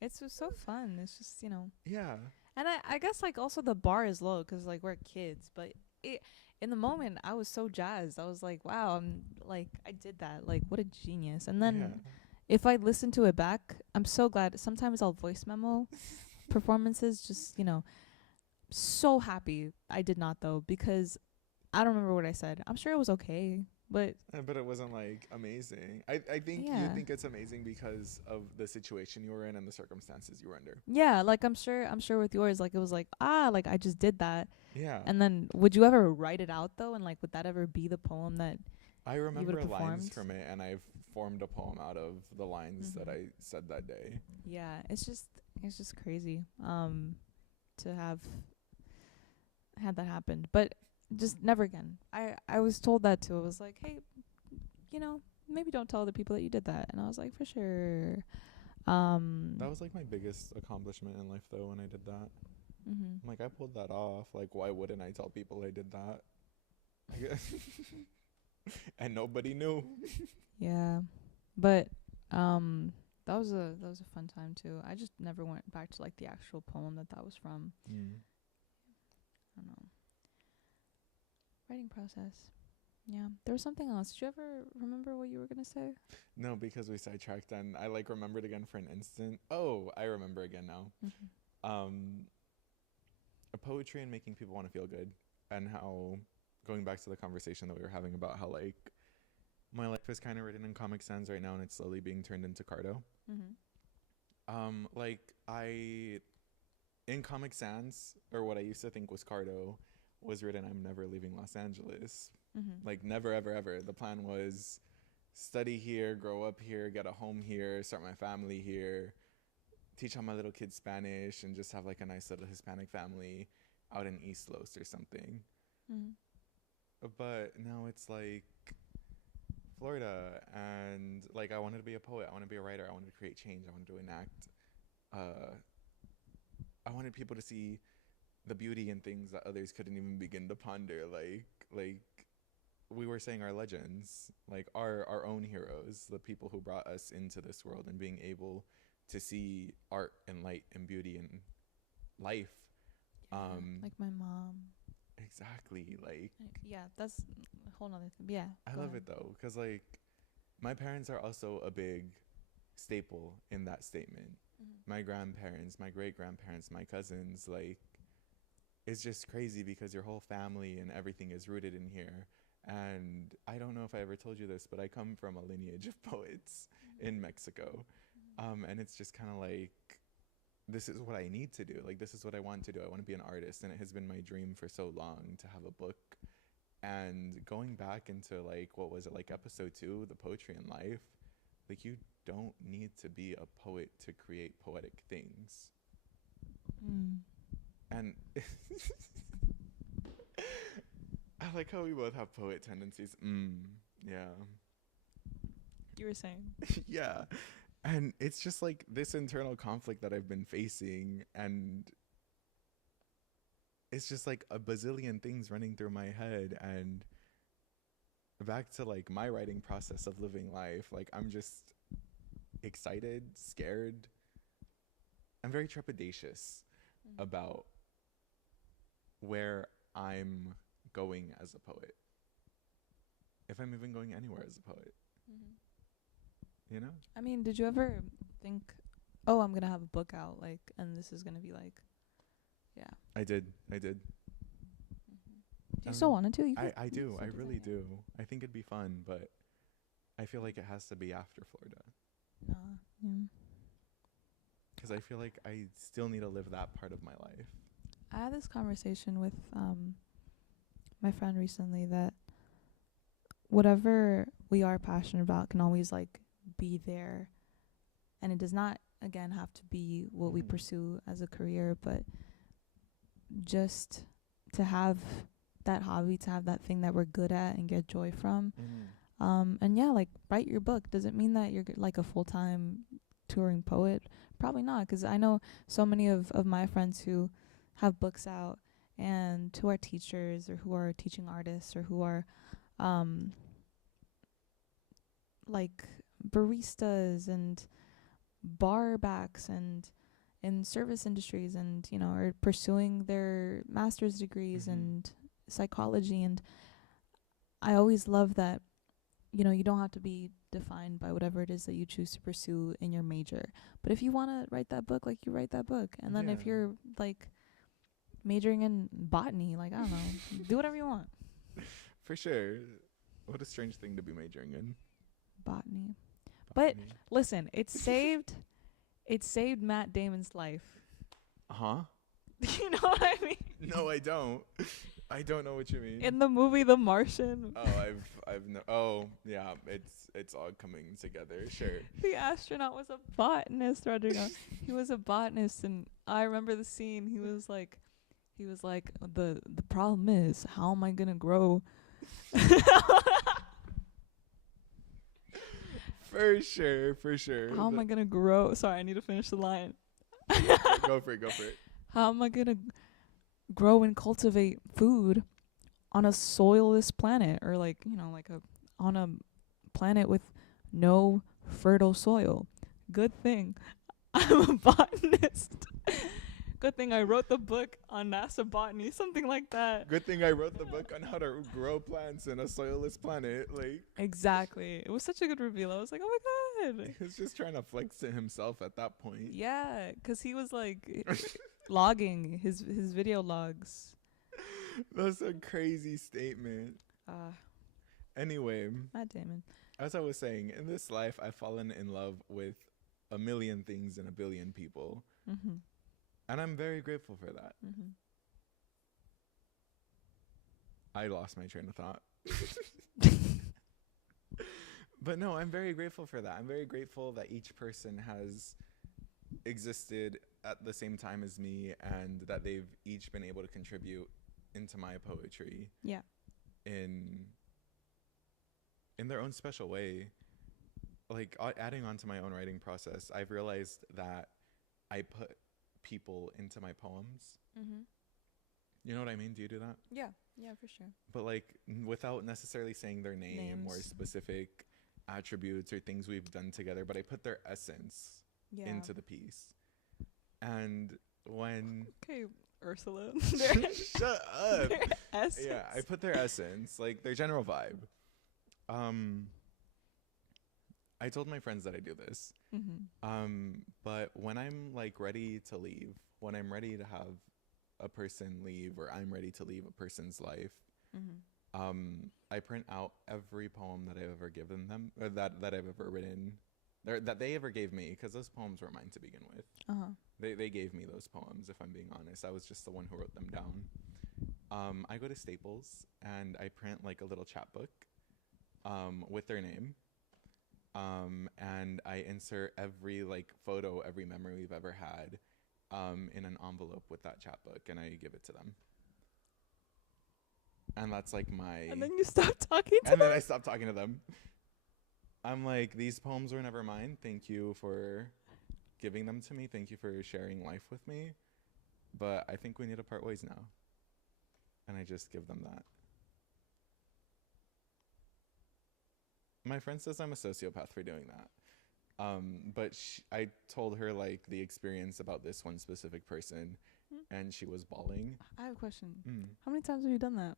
It's just so fun. It's just, Yeah. and I guess like also the bar is low 'cause like we're kids, but it in the moment I was so jazzed. I was like, wow, I'm like I did that. Like what a genius. And Yeah. then if I listen to it back, I'm so glad. Sometimes I'll voice memo performances just, so happy I did not though because I don't remember what I said. I'm sure it was okay, but But it wasn't like amazing. I think you yeah. think it's amazing because of the situation you were in and the circumstances you were under. Yeah, like I'm sure with yours like it was like I just did that. Yeah. And then would you ever write it out though and like would that ever be the poem that I you would have remember lines performed? from it, and I've formed a poem out of the lines that Mhm. I said that day. Yeah, it's just crazy to have had that happen. But just never again. I was told that too. I was like, "Hey, maybe don't tell other people that you did that." And I was like, "For sure." That was like my biggest accomplishment in life, though, when I did that. Mhm. I'm like, I pulled that off. Like, why wouldn't I tell people I did that? I guess. And nobody knew. Yeah. But that was a fun time too. I just never went back to like the actual poem that was from. Mm. I don't know. Writing process. Yeah. There was something else. Did you ever remember what you were gonna say? No, because we sidetracked, and I like remembered again for an instant. Oh, I remember again now. Mhm. Um, Poetry and making people want to feel good, and how, going back to the conversation that we were having about how like my life is kind of written in Comic Sans right now, and it's slowly being turned into Cardo. Mhm. Like I in Comic Sans, or what I used to think was Cardo, was written, "I'm never leaving Los Angeles." Mhm. Like never, ever, ever. The plan was study here, grow up here, get a home here, start my family here, teach all my little kids Spanish, and just have like a nice little Hispanic family out in East Los or something. Mhm. But now it's like Florida, and like I wanted to be a poet, I want to be a writer, I wanted to create change, I wanted to enact. Uh, I wanted people to see the beauty in things that others couldn't even begin to ponder. Like we were saying, our legends, like our own heroes, the people who brought us into this world, and being able to see art and light and beauty and life. Yeah. Um, Like my mom. exactly. Like Yeah, that's a whole nother thing. Yeah. I Go love ahead. it though, because like my parents are also a big staple in that statement. Mhm. My grandparents, my great grandparents, my cousins, like it's just crazy because your whole family and everything is rooted in here. And I don't know if I ever told you this, but I come from a lineage of poets in Mexico. And it's just kind of like, this is what I need to do. Like, this is what I want to do. I want to be an artist. And it has been my dream for so long to have a book And going back into like, what was it, like episode 2, the poetry in life, like you don't need to be a poet to create poetic things. And I like how we both have poet tendencies. Yeah. You were saying. Yeah. And it's just like this internal conflict that I've been facing, and it's just like a bazillion things running through my head. And back to like my writing process of living life, like I'm just excited, scared. I'm very trepidatious about where I'm going as a poet. If I'm even going anywhere as a poet. You know? I mean, did you ever think, oh, I'm going to have a book out, like, and this is going to be like, yeah. I did. Do you still want to? I do. I really do. I think it'd be fun, but I feel like it has to be after Florida. Because I feel like I still need to live that part of my life. I had this conversation with my friend recently that whatever we are passionate about can always like be there, and it does not again have to be what we pursue as a career, but just to have that hobby, to have that thing that we're good at and get joy from. And yeah, like write your book. Does it mean that you're like a full-time touring poet? Probably not, because I know so many of my friends who have books out and who are teachers or who are teaching artists or who are like baristas and bar backs and in service industries, and you know, are pursuing their master's degrees and psychology. And I always love that, you know, you don't have to be defined by whatever it is that you choose to pursue in your major. But if you want to write that book, like you write that book. And then if you're like majoring in botany, like I don't know, do whatever you want. For sure. What a strange thing to be majoring in. Botany. But listen, it saved Matt Damon's life. You know what I mean? No, I don't. I don't know what you mean. In the movie The Martian. Yeah, it's all coming together. Sure. The astronaut was a botanist, Rodrigo. He was a botanist, and I remember the scene. He was like the problem is, how am I gonna grow? For sure. How am I gonna grow? Sorry, I need to finish the line. Go for it. How am I gonna grow and cultivate food on a soilless planet, or like, you know, like on a planet with no fertile soil? Good thing I'm a botanist. Good thing I wrote the book on NASA botany, something like that. Good thing I wrote the book on how to grow plants in a soilless planet. Like, exactly. It was such a good reveal. I was like, oh my god. He was just trying to flex to himself at that point. Yeah, because he was like logging his video logs. That's a crazy statement. Anyway, Matt Damon. As I was saying, in this life, I've fallen in love with a million things and a billion people. And I'm very grateful for that. I lost my train of thought. But no, I'm very grateful for that. I'm very grateful that each person has existed at the same time as me, and that they've each been able to contribute into my poetry. Yeah. In their own special way. Like, adding on to my own writing process, I've realized that I put people into my poems. You know what I mean? Do you do that? Yeah, for sure. But like, without necessarily saying their name Names. or specific attributes or things we've done together, but I put their essence into the piece. And when Ursula. Shut up. Their essence. Yeah, I put their essence, like their general vibe. I told my friends that I do this. But when I'm like ready to leave, when I'm ready to have a person leave, or I'm ready to leave a person's life, I print out every poem that I've ever given them, or that I've ever written, or that they ever gave me, because those poems were mine to begin with. They gave me those poems, if I'm being honest. I was just the one who wrote them down. I go to Staples and I print like a little chapbook with their name. And I insert every like photo, every memory we've ever had in an envelope with that chapbook, and I give it to them. And that's like my. And then you stop talking to And them? then I stop talking to them. I'm like, these poems were never mine. Thank you for giving them to me. Thank you for sharing life with me. But I think we need to part ways now. And I just give them that. My friend says I'm a sociopath for doing that. But I told her like the experience about this one specific person, and she was bawling. I have a question. How many times have you done that?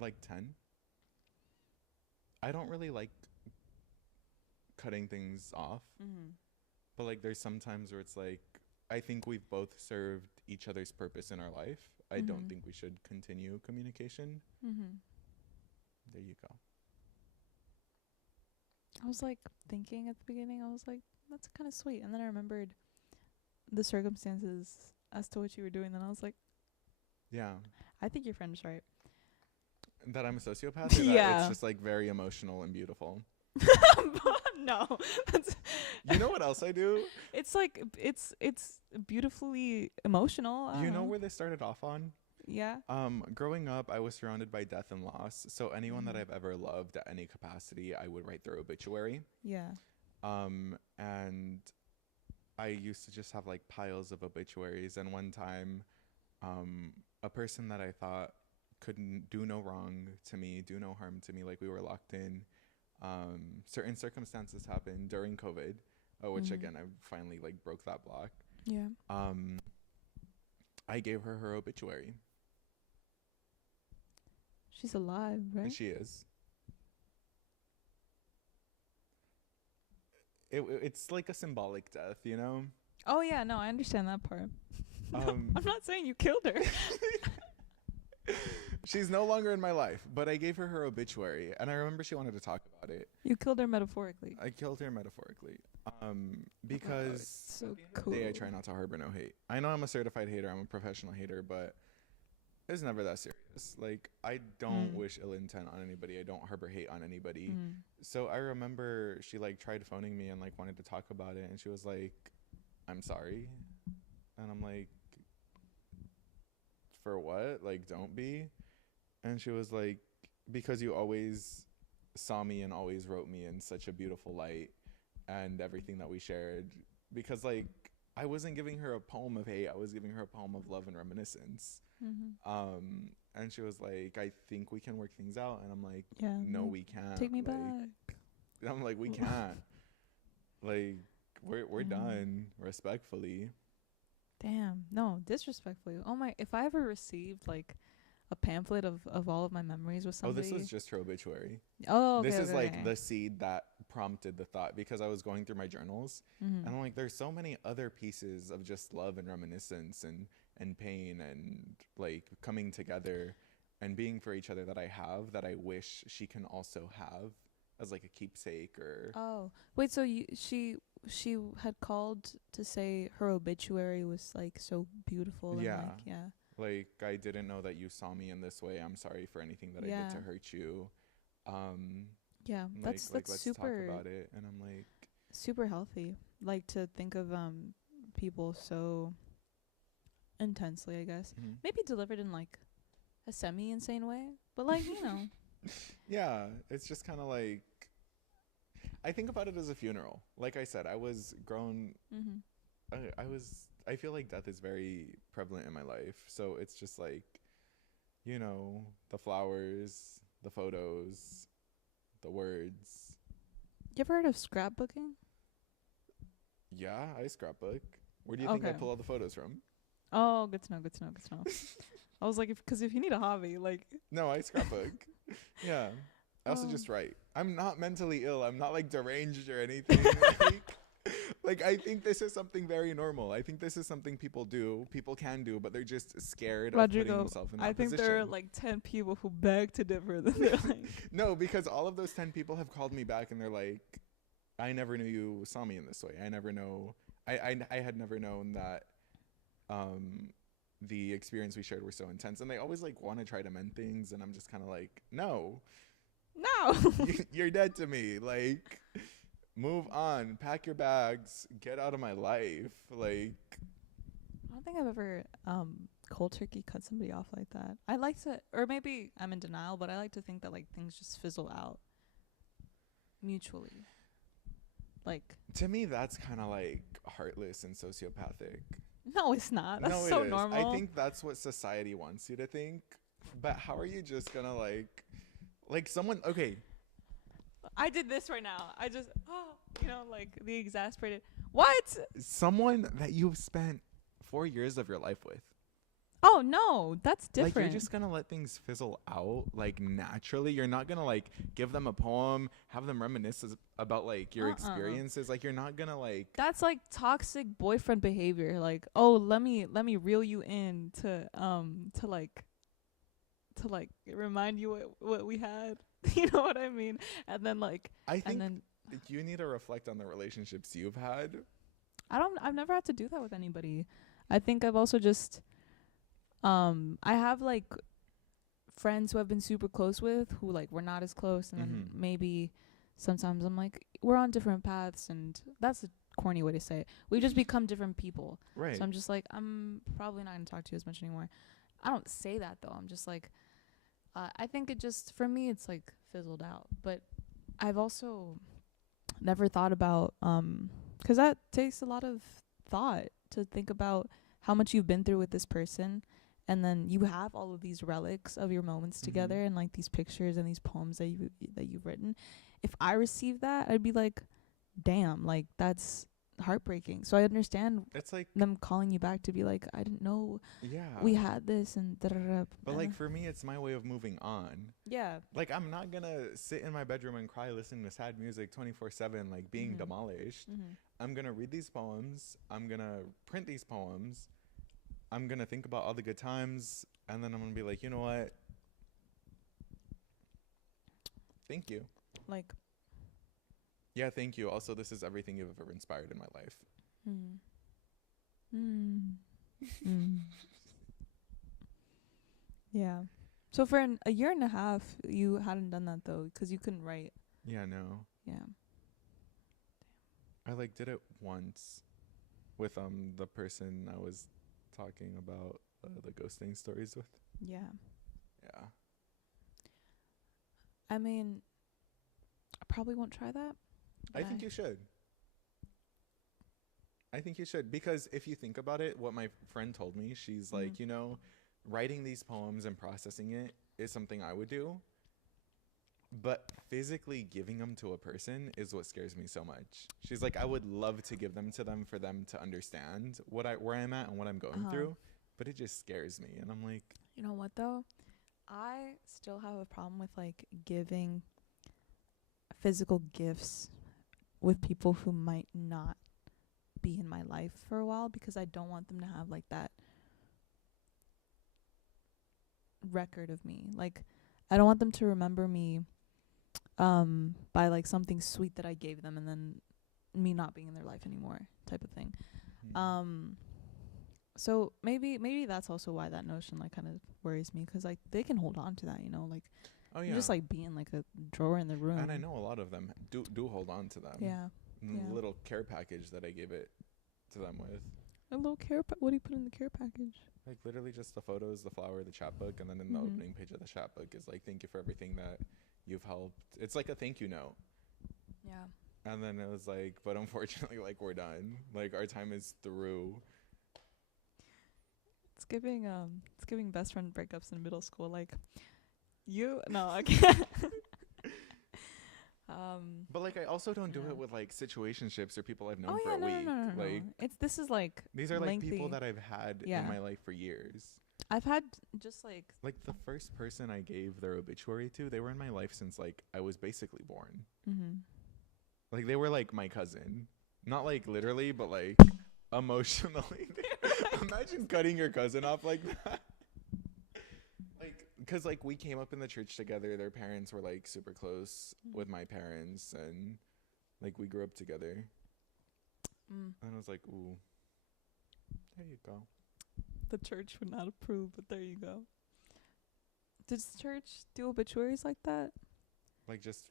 Like 10. I don't really like cutting things off. But like there's some times where it's like, I think we've both served each other's purpose in our life. I don't think we should continue communication. There you go. I was like thinking at the beginning, I was like, that's kind of sweet. And then I remembered the circumstances as to what you were doing. Then I was like, yeah. I think your friend is right. That I'm a sociopath? Or yeah. That it's just like very emotional and beautiful. No. That's you know what else I do? It's like, it's beautifully emotional. You know where this started off on? Yeah. Growing up, I was surrounded by death and loss. So anyone that I've ever loved at any capacity, I would write their obituary. Yeah. And I used to just have like piles of obituaries. And one time, a person that I thought couldn't do no wrong to me, do no harm to me, like we were locked in. Certain circumstances happened during COVID, which again, I finally like broke that block. Yeah. I gave her obituary. She's alive, right? She is. It's like a symbolic death, you know? Oh, yeah. No, I understand that part. I'm not saying you killed her. She's no longer in my life, but I gave her obituary, and I remember she wanted to talk about it. You killed her metaphorically. I killed her metaphorically. Because so at the end of cool. the day, I try not to harbor no hate. I know I'm a certified hater. I'm a professional hater, but it's never that serious. Like, I don't wish ill intent on anybody. I don't harbor hate on anybody. So I remember she like tried phoning me and like wanted to talk about it, and she was like, "I'm sorry," and I'm like, "For what? Like, don't be." And she was like, "Because you always saw me and always wrote me in such a beautiful light, and everything that we shared." Because like I wasn't giving her a poem of hate, I was giving her a poem of love and reminiscence. And she was like, "I think we can work things out," and I'm like, Yeah, "No, we can't. Take me like, back." I'm like, "We can't. Like, we're done, respectfully." Damn. No, disrespectfully. Oh my, if I ever received like a pamphlet of all of my memories with somebody. Oh, this was just her obituary. Oh, okay, this is okay, like okay. the seed that prompted the thought, because I was going through my journals and I'm like, there's so many other pieces of just love and reminiscence and pain and like coming together and being for each other that I have, that I wish she can also have as like a keepsake. Or Oh, wait, so she had called to say her obituary was like so beautiful. Yeah. And, like, yeah. Like, I didn't know that you saw me in this way. I'm sorry for anything that I did to hurt you. Yeah, like, that's let's super talk about it. And I'm like, super healthy. Like to think of people so intensely, I guess. Maybe delivered in like a semi-insane way, but like, you know. Yeah, it's just kind of like, I think about it as a funeral. Like I said, I was grown. I feel like death is very prevalent in my life. So it's just like, you know, the flowers, the photos, the words. You ever heard of scrapbooking? Yeah, I scrapbook. Where do you think I pull all the photos from? Oh, good to know. I was like, because if you need a hobby, like. No, I scrapbook. Yeah. I also just write. I'm not mentally ill. I'm not like deranged or anything. Like, I think this is something very normal. I think this is something people can do, but they're just scared of putting themselves in that position. I think there are like 10 people who beg to differ. Then they're like, no, because all of those 10 people have called me back and they're like, "I never knew you saw me in this way. I had never known that the experience we shared were so intense, and they always like want to try to mend things, and I'm just kind of like, no, No. you're dead to me. Like, move on, pack your bags, get out of my life. Like, I don't think I've ever cold turkey cut somebody off like that. I like to, or maybe I'm in denial, but I like to think that like things just fizzle out mutually. Like, to me, that's kind of like heartless and sociopathic. no, it's not. That's No, so it is. normal. I think that's what society wants you to think. But how are you just gonna like someone? Okay, I did this right now. I just, like the exasperated. What? someone that you've spent 4 years of your life with. Oh no, that's different. Like, you're just gonna let things fizzle out like naturally. You're not gonna like give them a poem, have them reminisce about like your experiences. Like, you're not gonna like. That's like toxic boyfriend behavior. Like, oh, let me reel you in to remind you what we had. You know what I mean? And then like, I think and then you need to reflect on the relationships you've had. I've never had to do that with anybody. I think I've also just I have like friends who I've been super close with who like we're not as close, and then maybe sometimes I'm like we're on different paths, and that's a corny way to say it. We just become different people. Right. So I'm just like, I'm probably not gonna talk to you as much anymore. I don't say that though. I'm just like, I think it just, for me, it's like fizzled out. But I've also never thought about, 'cause that takes a lot of thought to think about how much you've been through with this person. And then you have all of these relics of your moments together, and like these pictures and these poems that you've written. If I received that, I'd be like, damn, like that's heartbreaking. So I understand It's like them calling you back to be like, I didn't know we had this and da-da-da. But like for me, it's my way of moving on. Yeah. Like, I'm not gonna sit in my bedroom and cry listening to sad music 24/7, like being demolished. I'm gonna read these poems. I'm gonna print these poems. I'm gonna think about all the good times, and then I'm gonna be like, you know what? Thank you. Like, yeah, thank you. Also, this is everything you've ever inspired in my life. Yeah. So for a year and a half, you hadn't done that though, 'cause you couldn't write. Yeah, no. Yeah. I like did it once with the person I was talking about the ghosting stories with. Yeah. Yeah. I mean, I probably won't try that. I think you should. I think you should, because if you think about it, what my friend told me, she's like, you know, writing these poems and processing it is something I would do, but physically giving them to a person is what scares me so much. She's like, I would love to give them to them for them to understand where I'm at and what I'm going through, but it just scares me. And I'm like, you know what though? I still have a problem with like giving physical gifts with people who might not be in my life for a while, because I don't want them to have like that record of me. Like, I don't want them to remember me by like something sweet that I gave them and then me not being in their life anymore, type of thing. So maybe that's also why that notion like kind of worries me, 'cause like they can hold on to that, you know, like just like being like a drawer in the room. And I know a lot of them do hold on to them. Yeah. And the little care package that I gave it to them with. A little care what do you put in the care package? Like literally just the photos, the flower, the chapbook, and then in the opening page of the chapbook is like, thank you for everything that you've helped. It's like a thank you note. Yeah. And then it was like, but unfortunately, like, we're done. Like, our time is through. It's giving best friend breakups in middle school. Like, I can't. But like, I also don't do it with like situationships or people I've known for yeah, a week. no. Like, This is like these are like lengthy. people that I've had in my life for years. I've had just like the first person I gave their obituary to, they were in my life since like I was basically born. Like, they were like my cousin, not like literally, but like emotionally. Imagine cutting your cousin off like that. Like, because like we came up in the church together. Their parents were like super close with my parents, and like we grew up together. And I was like, ooh, there you go. The church would not approve, but there you go. Does the church do obituaries like that? Like just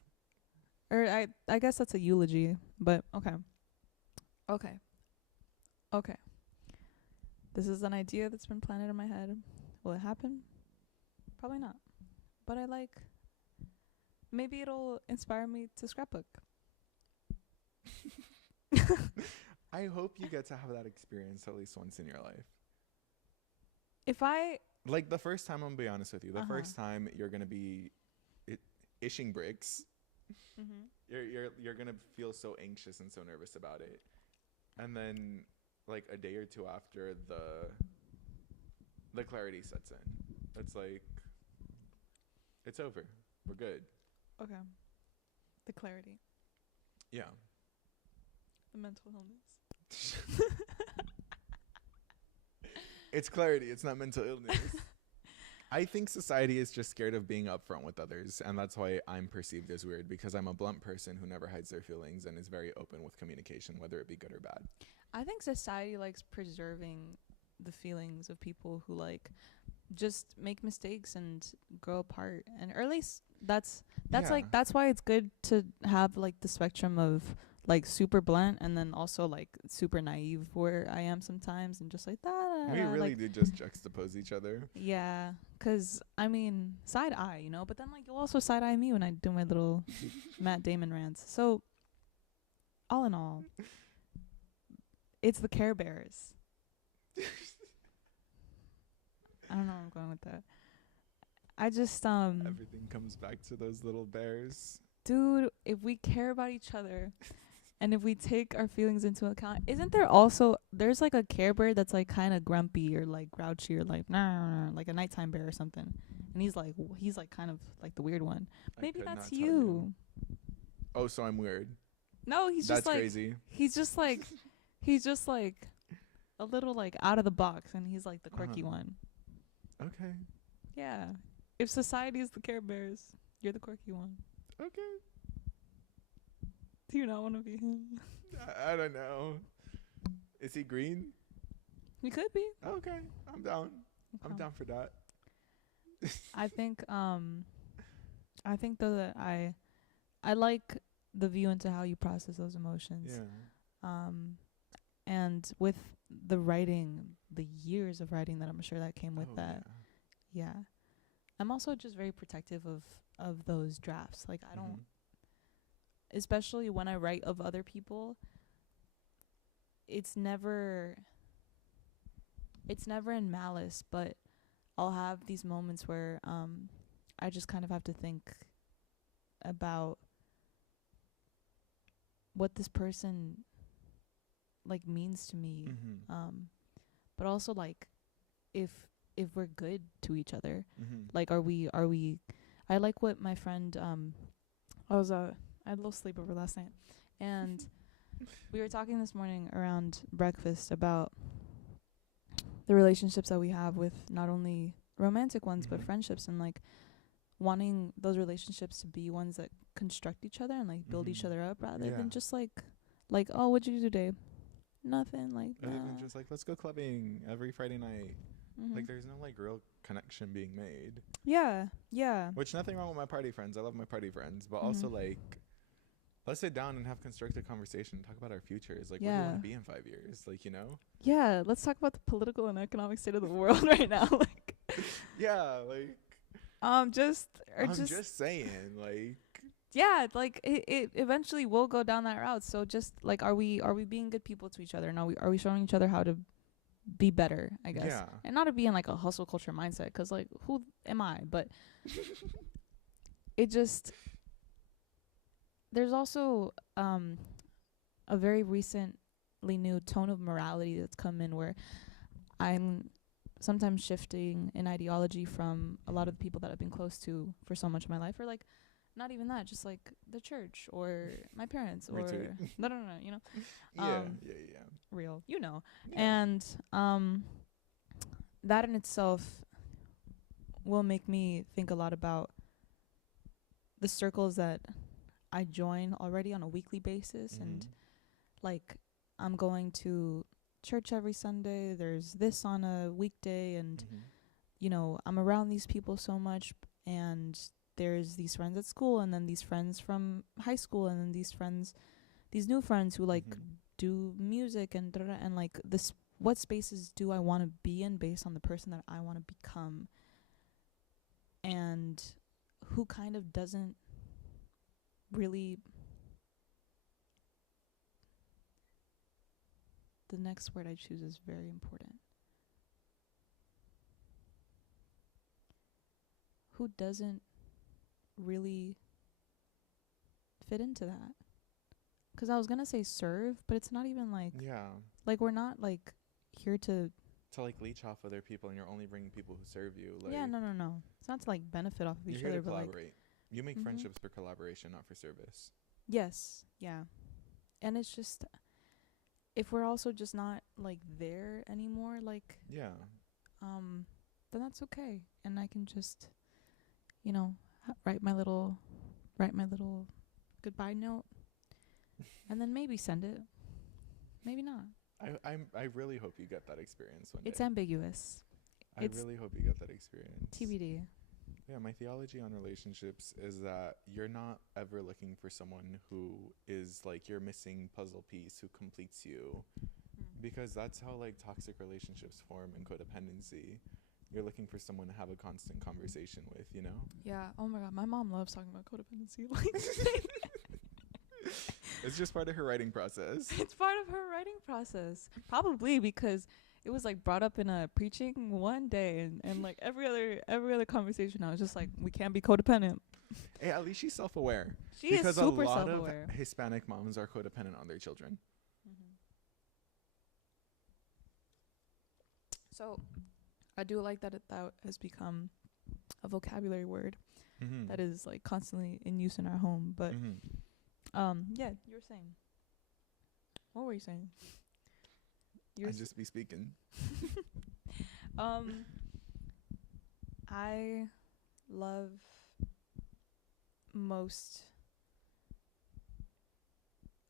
Or I guess that's a eulogy, but okay. Okay. Okay. This is an idea that's been planted in my head. Will it happen? Probably not. But maybe it'll inspire me to scrapbook. I hope you get to have that experience at least once in your life. If I Like the first time, I'm gonna be honest with you. The Uh-huh. first time you're gonna be ishing bricks. Mhm. You're gonna feel so anxious and so nervous about it, and then like a day or two after, the clarity sets in. It's like it's over. We're good. Okay. The clarity. Yeah. The mental illness. It's clarity. It's not mental illness. I think society is just scared of being upfront with others, and that's why I'm perceived as weird, because I'm a blunt person who never hides their feelings and is very open with communication, whether it be good or bad. I think society likes preserving the feelings of people who like just make mistakes and grow apart, and or at least that's Yeah. like that's why it's good to have like the spectrum of like super blunt and then also like super naive where I am sometimes and just like that. We really do just juxtapose each other. Yeah, 'cause I mean side eye, you know, but then like you'll also side eye me when I do my little Matt Damon rants. So all in all, it's the Care Bears. I don't know where I'm going with that. I just Everything comes back to those little bears. dude, if we care about each other and if we take our feelings into account, isn't there also there's like a Care Bear that's like kind of grumpy or like grouchy or like nah, like a nighttime bear or something, and he's like kind of like the weird one. I Maybe could that's not tell you. Oh, so I'm weird. No, he's That's just like crazy. he's just like he's just like a little like out of the box, and he's like the quirky one. Okay. Yeah. If society is the Care Bears, you're the quirky one. Okay. Do you not want to be him? I don't know. Is he green? We could be. Okay. I'm down. I'm Okay. down for that. I think though that I like the view into how you process those emotions. Yeah. And with the writing, the years of writing that I'm sure that came with that. Yeah. I'm also just very protective of those drafts. Like I don't, especially when I write of other people, it's never in malice, but I'll have these moments where I just kind of have to think about what this person like means to me. But also like if we're good to each other. Like are we I like what my friend I had a little sleepover last night, and we were talking this morning around breakfast about the relationships that we have with not only romantic ones but friendships, and like wanting those relationships to be ones that construct each other and like build each other up rather than just like oh, what'd you do today? Nothing. Like Rather than just like, let's go clubbing every Friday night. Like there's no like real connection being made. Yeah. Which, nothing wrong with my party friends. I love my party friends, but also like, let's sit down and have constructive conversation. Talk about our futures. Like, where do you want to be in 5 years? Like, you know? Yeah. Let's talk about the political and economic state of the world right now. Like. Yeah. Like. I'm just saying. Like. Yeah. Like it eventually will go down that route. So just like, are we being good people to each other? And are we showing each other how to be better, I guess. Yeah. And not to be in like a hustle culture mindset, 'cause like who am I? But it just, there's also a very recently new tone of morality that's come in where I'm sometimes shifting in ideology from a lot of the people that I've been close to for so much of my life, or like not even that, just like the church or my parents or no, you know. Yeah. Real, you know. And that in itself will make me think a lot about the circles that I join already on a weekly basis, and like I'm going to church every Sunday. There's this on a weekday, and Mhm. you know, I'm around these people so much, and there's these friends at school, and then these friends from high school, and then these new friends who like Mhm. do music and and like this. What spaces do I want to be in based on the person that I want to become, and who kind of doesn't really. The next word I choose is very important. Who doesn't really fit into that? Because I was gonna say serve, but it's not even Yeah. like we're not like here to. To like leech off other people, and you're only bringing people who serve you. Like, Yeah, no. It's not to like benefit off of you're each here other, to but like. collaborate. You make Mhm. friendships for collaboration, not for service. Yes, yeah, and it's just if we're also just not like there anymore, like Yeah. then that's okay, and I can just, you know, write my little goodbye note, and then maybe send it, maybe not. I really hope you get that experience one It's day. ambiguous. I It's really hope you get that experience. TBD. Yeah, my theology on relationships is that you're not ever looking for someone who is like your missing puzzle piece who completes you, because that's how like toxic relationships form in codependency. You're looking for someone to have a constant conversation with, you know? Yeah. Oh my god, my mom loves talking about codependency. Like, It's just part of her writing process. it's part of her writing process. Probably because it was like brought up in a preaching one day, and like every other conversation, I was just like, we can't be codependent. Hey, at least she's self-aware. She Because is super a lot self-aware. of Hispanic moms are codependent on their children. So, I do like that that has become a vocabulary word Mm-hmm. that is like constantly in use in our home. But yeah, you were saying. What were you saying? You I were just be speaking. I love most.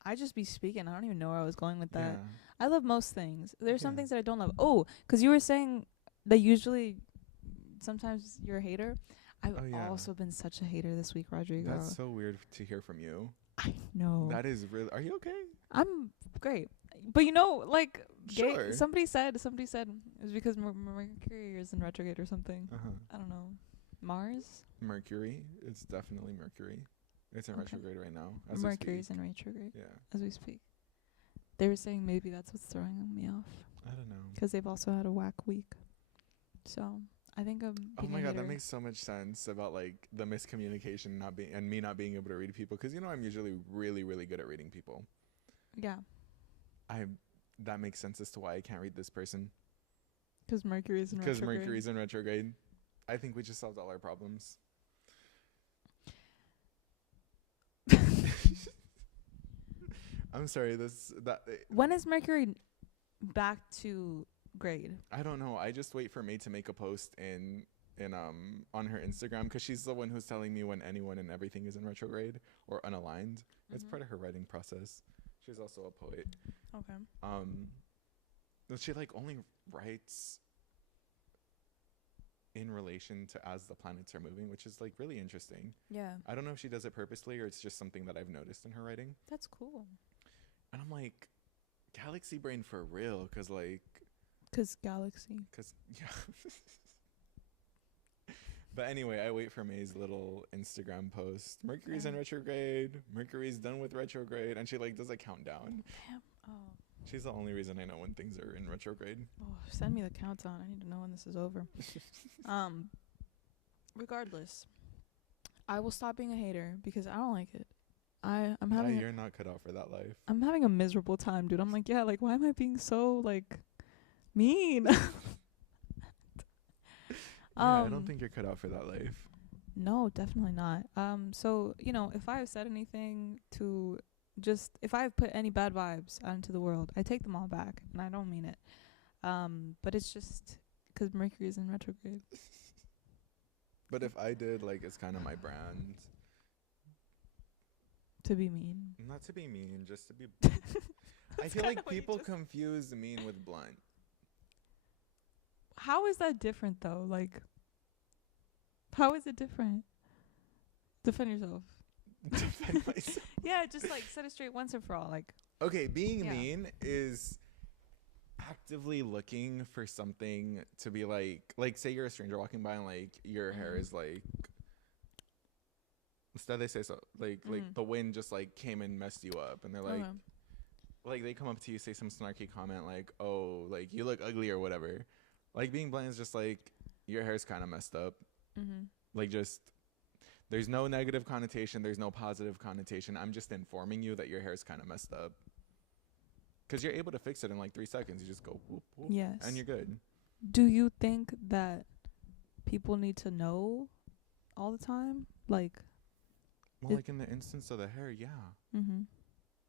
I just be speaking. I don't even know where I was going with that. I love most things. There's some Yeah. things that I don't love. Oh, 'cause you were saying that usually, sometimes you're a hater. I've Oh, yeah. also been such a hater this week, Rodrigo. That's so weird to hear from you. I know. That is really. Are you okay? I'm great, but you know, like, Sure. somebody said it was because Mercury is in retrograde or something. I don't know. Mars. Mercury. It's definitely Mercury. It's in Okay. retrograde right now. Mercury's in retrograde Yeah. as we speak. They were saying maybe that's what's throwing me off, I don't know. 'cause they've also had a whack week. So I think I'm. Oh my god, that makes so much sense about like the miscommunication not being and me not being able to read people, because you know I'm usually really really good at reading people. Yeah, That makes sense as to why I can't read this person, 'cause Mercury's in because retrograde. Mercury's in retrograde. I think we just solved all our problems. I'm sorry. When is Mercury back to grade? I don't know. I just wait for May to make a post in on her Instagram, because she's the one who's telling me when anyone and everything is in retrograde or unaligned. It's part of her writing process. She's also a poet. Okay. But she like only writes in relation to as the planets are moving, which is like really interesting. Yeah, I don't know if she does it purposely or it's just something that I've noticed in her writing. that's cool. And I'm like, galaxy brain for real, because like, 'Cause galaxy. yeah. But anyway, I wait for May's little Instagram post. Mercury's in retrograde. Mercury's done with retrograde, and she like does a countdown. Damn. Oh. She's the only reason I know when things are in retrograde. Oh, send me the countdown. I need to know when this is over. Regardless, I will stop being a hater because I don't like it. I'm having You're not cut out for that life. I'm having a miserable time, dude. I'm like, yeah, like why am I being so like mean? I don't think you're cut out for that life. No, definitely not. So, you know, if I have said anything to if I've put any bad vibes out into the world, I take them all back, and I don't mean it. But it's just 'cause Mercury is in retrograde. But if I did, like, it's kind of my brand. To be mean. Not to be mean, just to be. I feel kinda like what you people just- confuse mean with blunt. How is that different though? Like, how is it different? Defend yourself. Defend myself. Yeah, just like set it straight once and for all. Like, Okay, being Yeah. mean is actively looking for something to be like say you're a stranger walking by and like your hair Mhm. is like instead they say so like the wind just like came and messed you up and they're like they come up to you, say some snarky comment like, oh, like you look ugly or whatever. Like being blunt is just like your hair's kind of messed up. mm-hmm. Like just there's no negative connotation, there's no positive connotation. I'm just informing you that your hair's kind of messed up. Because you're able to fix it in like 3 seconds. You just go whoop, whoop, Yes. and you're good. Do you think that people need to know all the time? Like, Well, like in the instance of the hair, yeah. mm-hmm.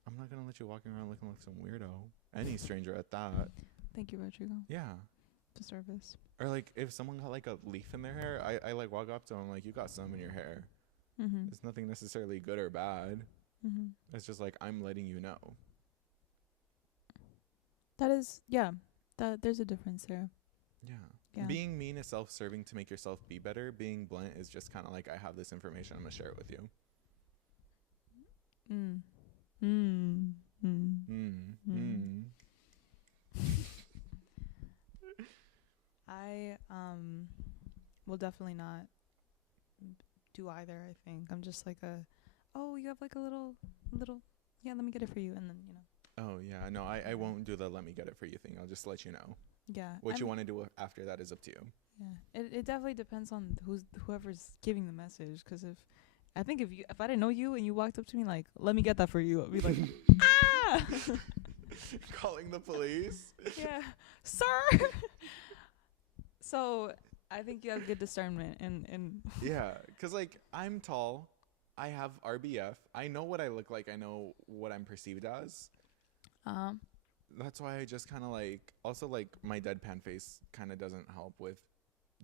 I'm not going to let you walking around looking like some weirdo. Any stranger at that. Thank you, Rodrigo. Yeah. The service. Or like if someone got like a leaf in their hair, I like walk up to them like, you got some in your hair. Mm-hmm. It's nothing necessarily good or bad. Mm-hmm. It's just like I'm letting you know. That is, yeah. That there's a difference there. Yeah. Yeah. Being mean is self-serving to make yourself be better. Being blunt is just kind of like, I have this information, I'm going to share it with you. Mm. Mm. Mm. Mm. Mm. I will definitely not do either. I think I'm just like oh, you have like a little, yeah, let me get it for you, and then Oh, yeah. No, I won't do the let me get it for you thing. I'll just let you know. yeah. What you want to do after that is up to you. Yeah, it definitely depends on whoever's giving the message. Because I think if I didn't know you and you walked up to me like, let me get that for you, I'd be like, ah, Calling the police. yeah, sir. So I think you have good discernment and Yeah, because like I'm tall. I have RBF. I know what I look like. I know what I'm perceived as. That's why I just kind of like, also like my deadpan face kind of doesn't help with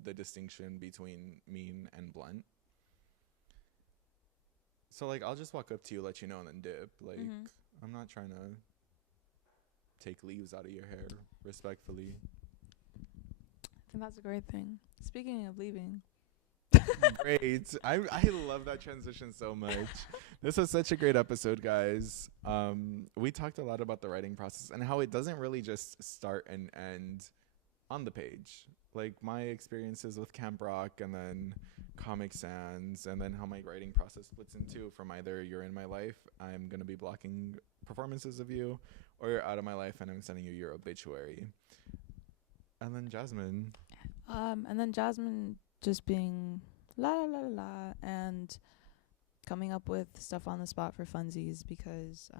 the distinction between mean and blunt. So like I'll just walk up to you, let you know, and then dip. Like I'm not trying to take leaves out of your hair, respectfully. I think that's a great thing. Speaking of leaving, Great. I love that transition so much. This was such a great episode, guys. We talked a lot about the writing process and how it doesn't really just start and end on the page. Like my experiences with Camp Rock and then Comic Sans and then how my writing process splits into from either you're in my life, I'm going to be blocking performances of you, or you're out of my life and I'm sending you your obituary. And then Jasmine. Just being la la la la la and coming up with stuff on the spot for funsies, because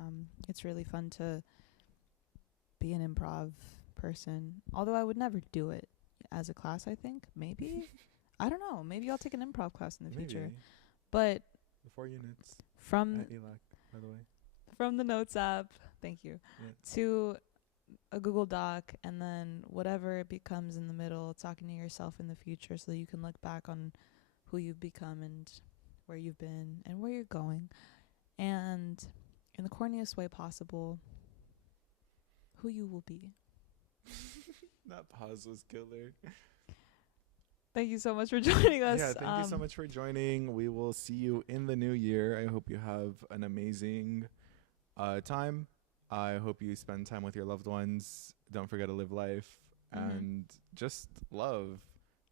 it's really fun to be an improv person. Although I would never do it as a class, I think. Maybe. I don't know. Maybe I'll take an improv class in the future. Maybe. But The 4 units from at ELAC, by the way. from the notes app, thank you, Yeah. to a Google Doc, and then whatever it becomes in the middle, talking to yourself in the future so that you can look back on who you've become and where you've been and where you're going, and in the corniest way possible, who you will be. That pause was killer. Thank you so much for joining us. Yeah, thank you so much for joining. We will see you in the new year. I hope you have an amazing time. I hope you spend time with your loved ones. Don't forget to live life and just love.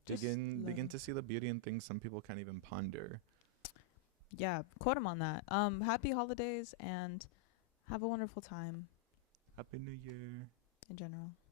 Begin to see the beauty in things some people can't even ponder. Yeah, quote him on that. Happy holidays and have a wonderful time Happy New Year. in general.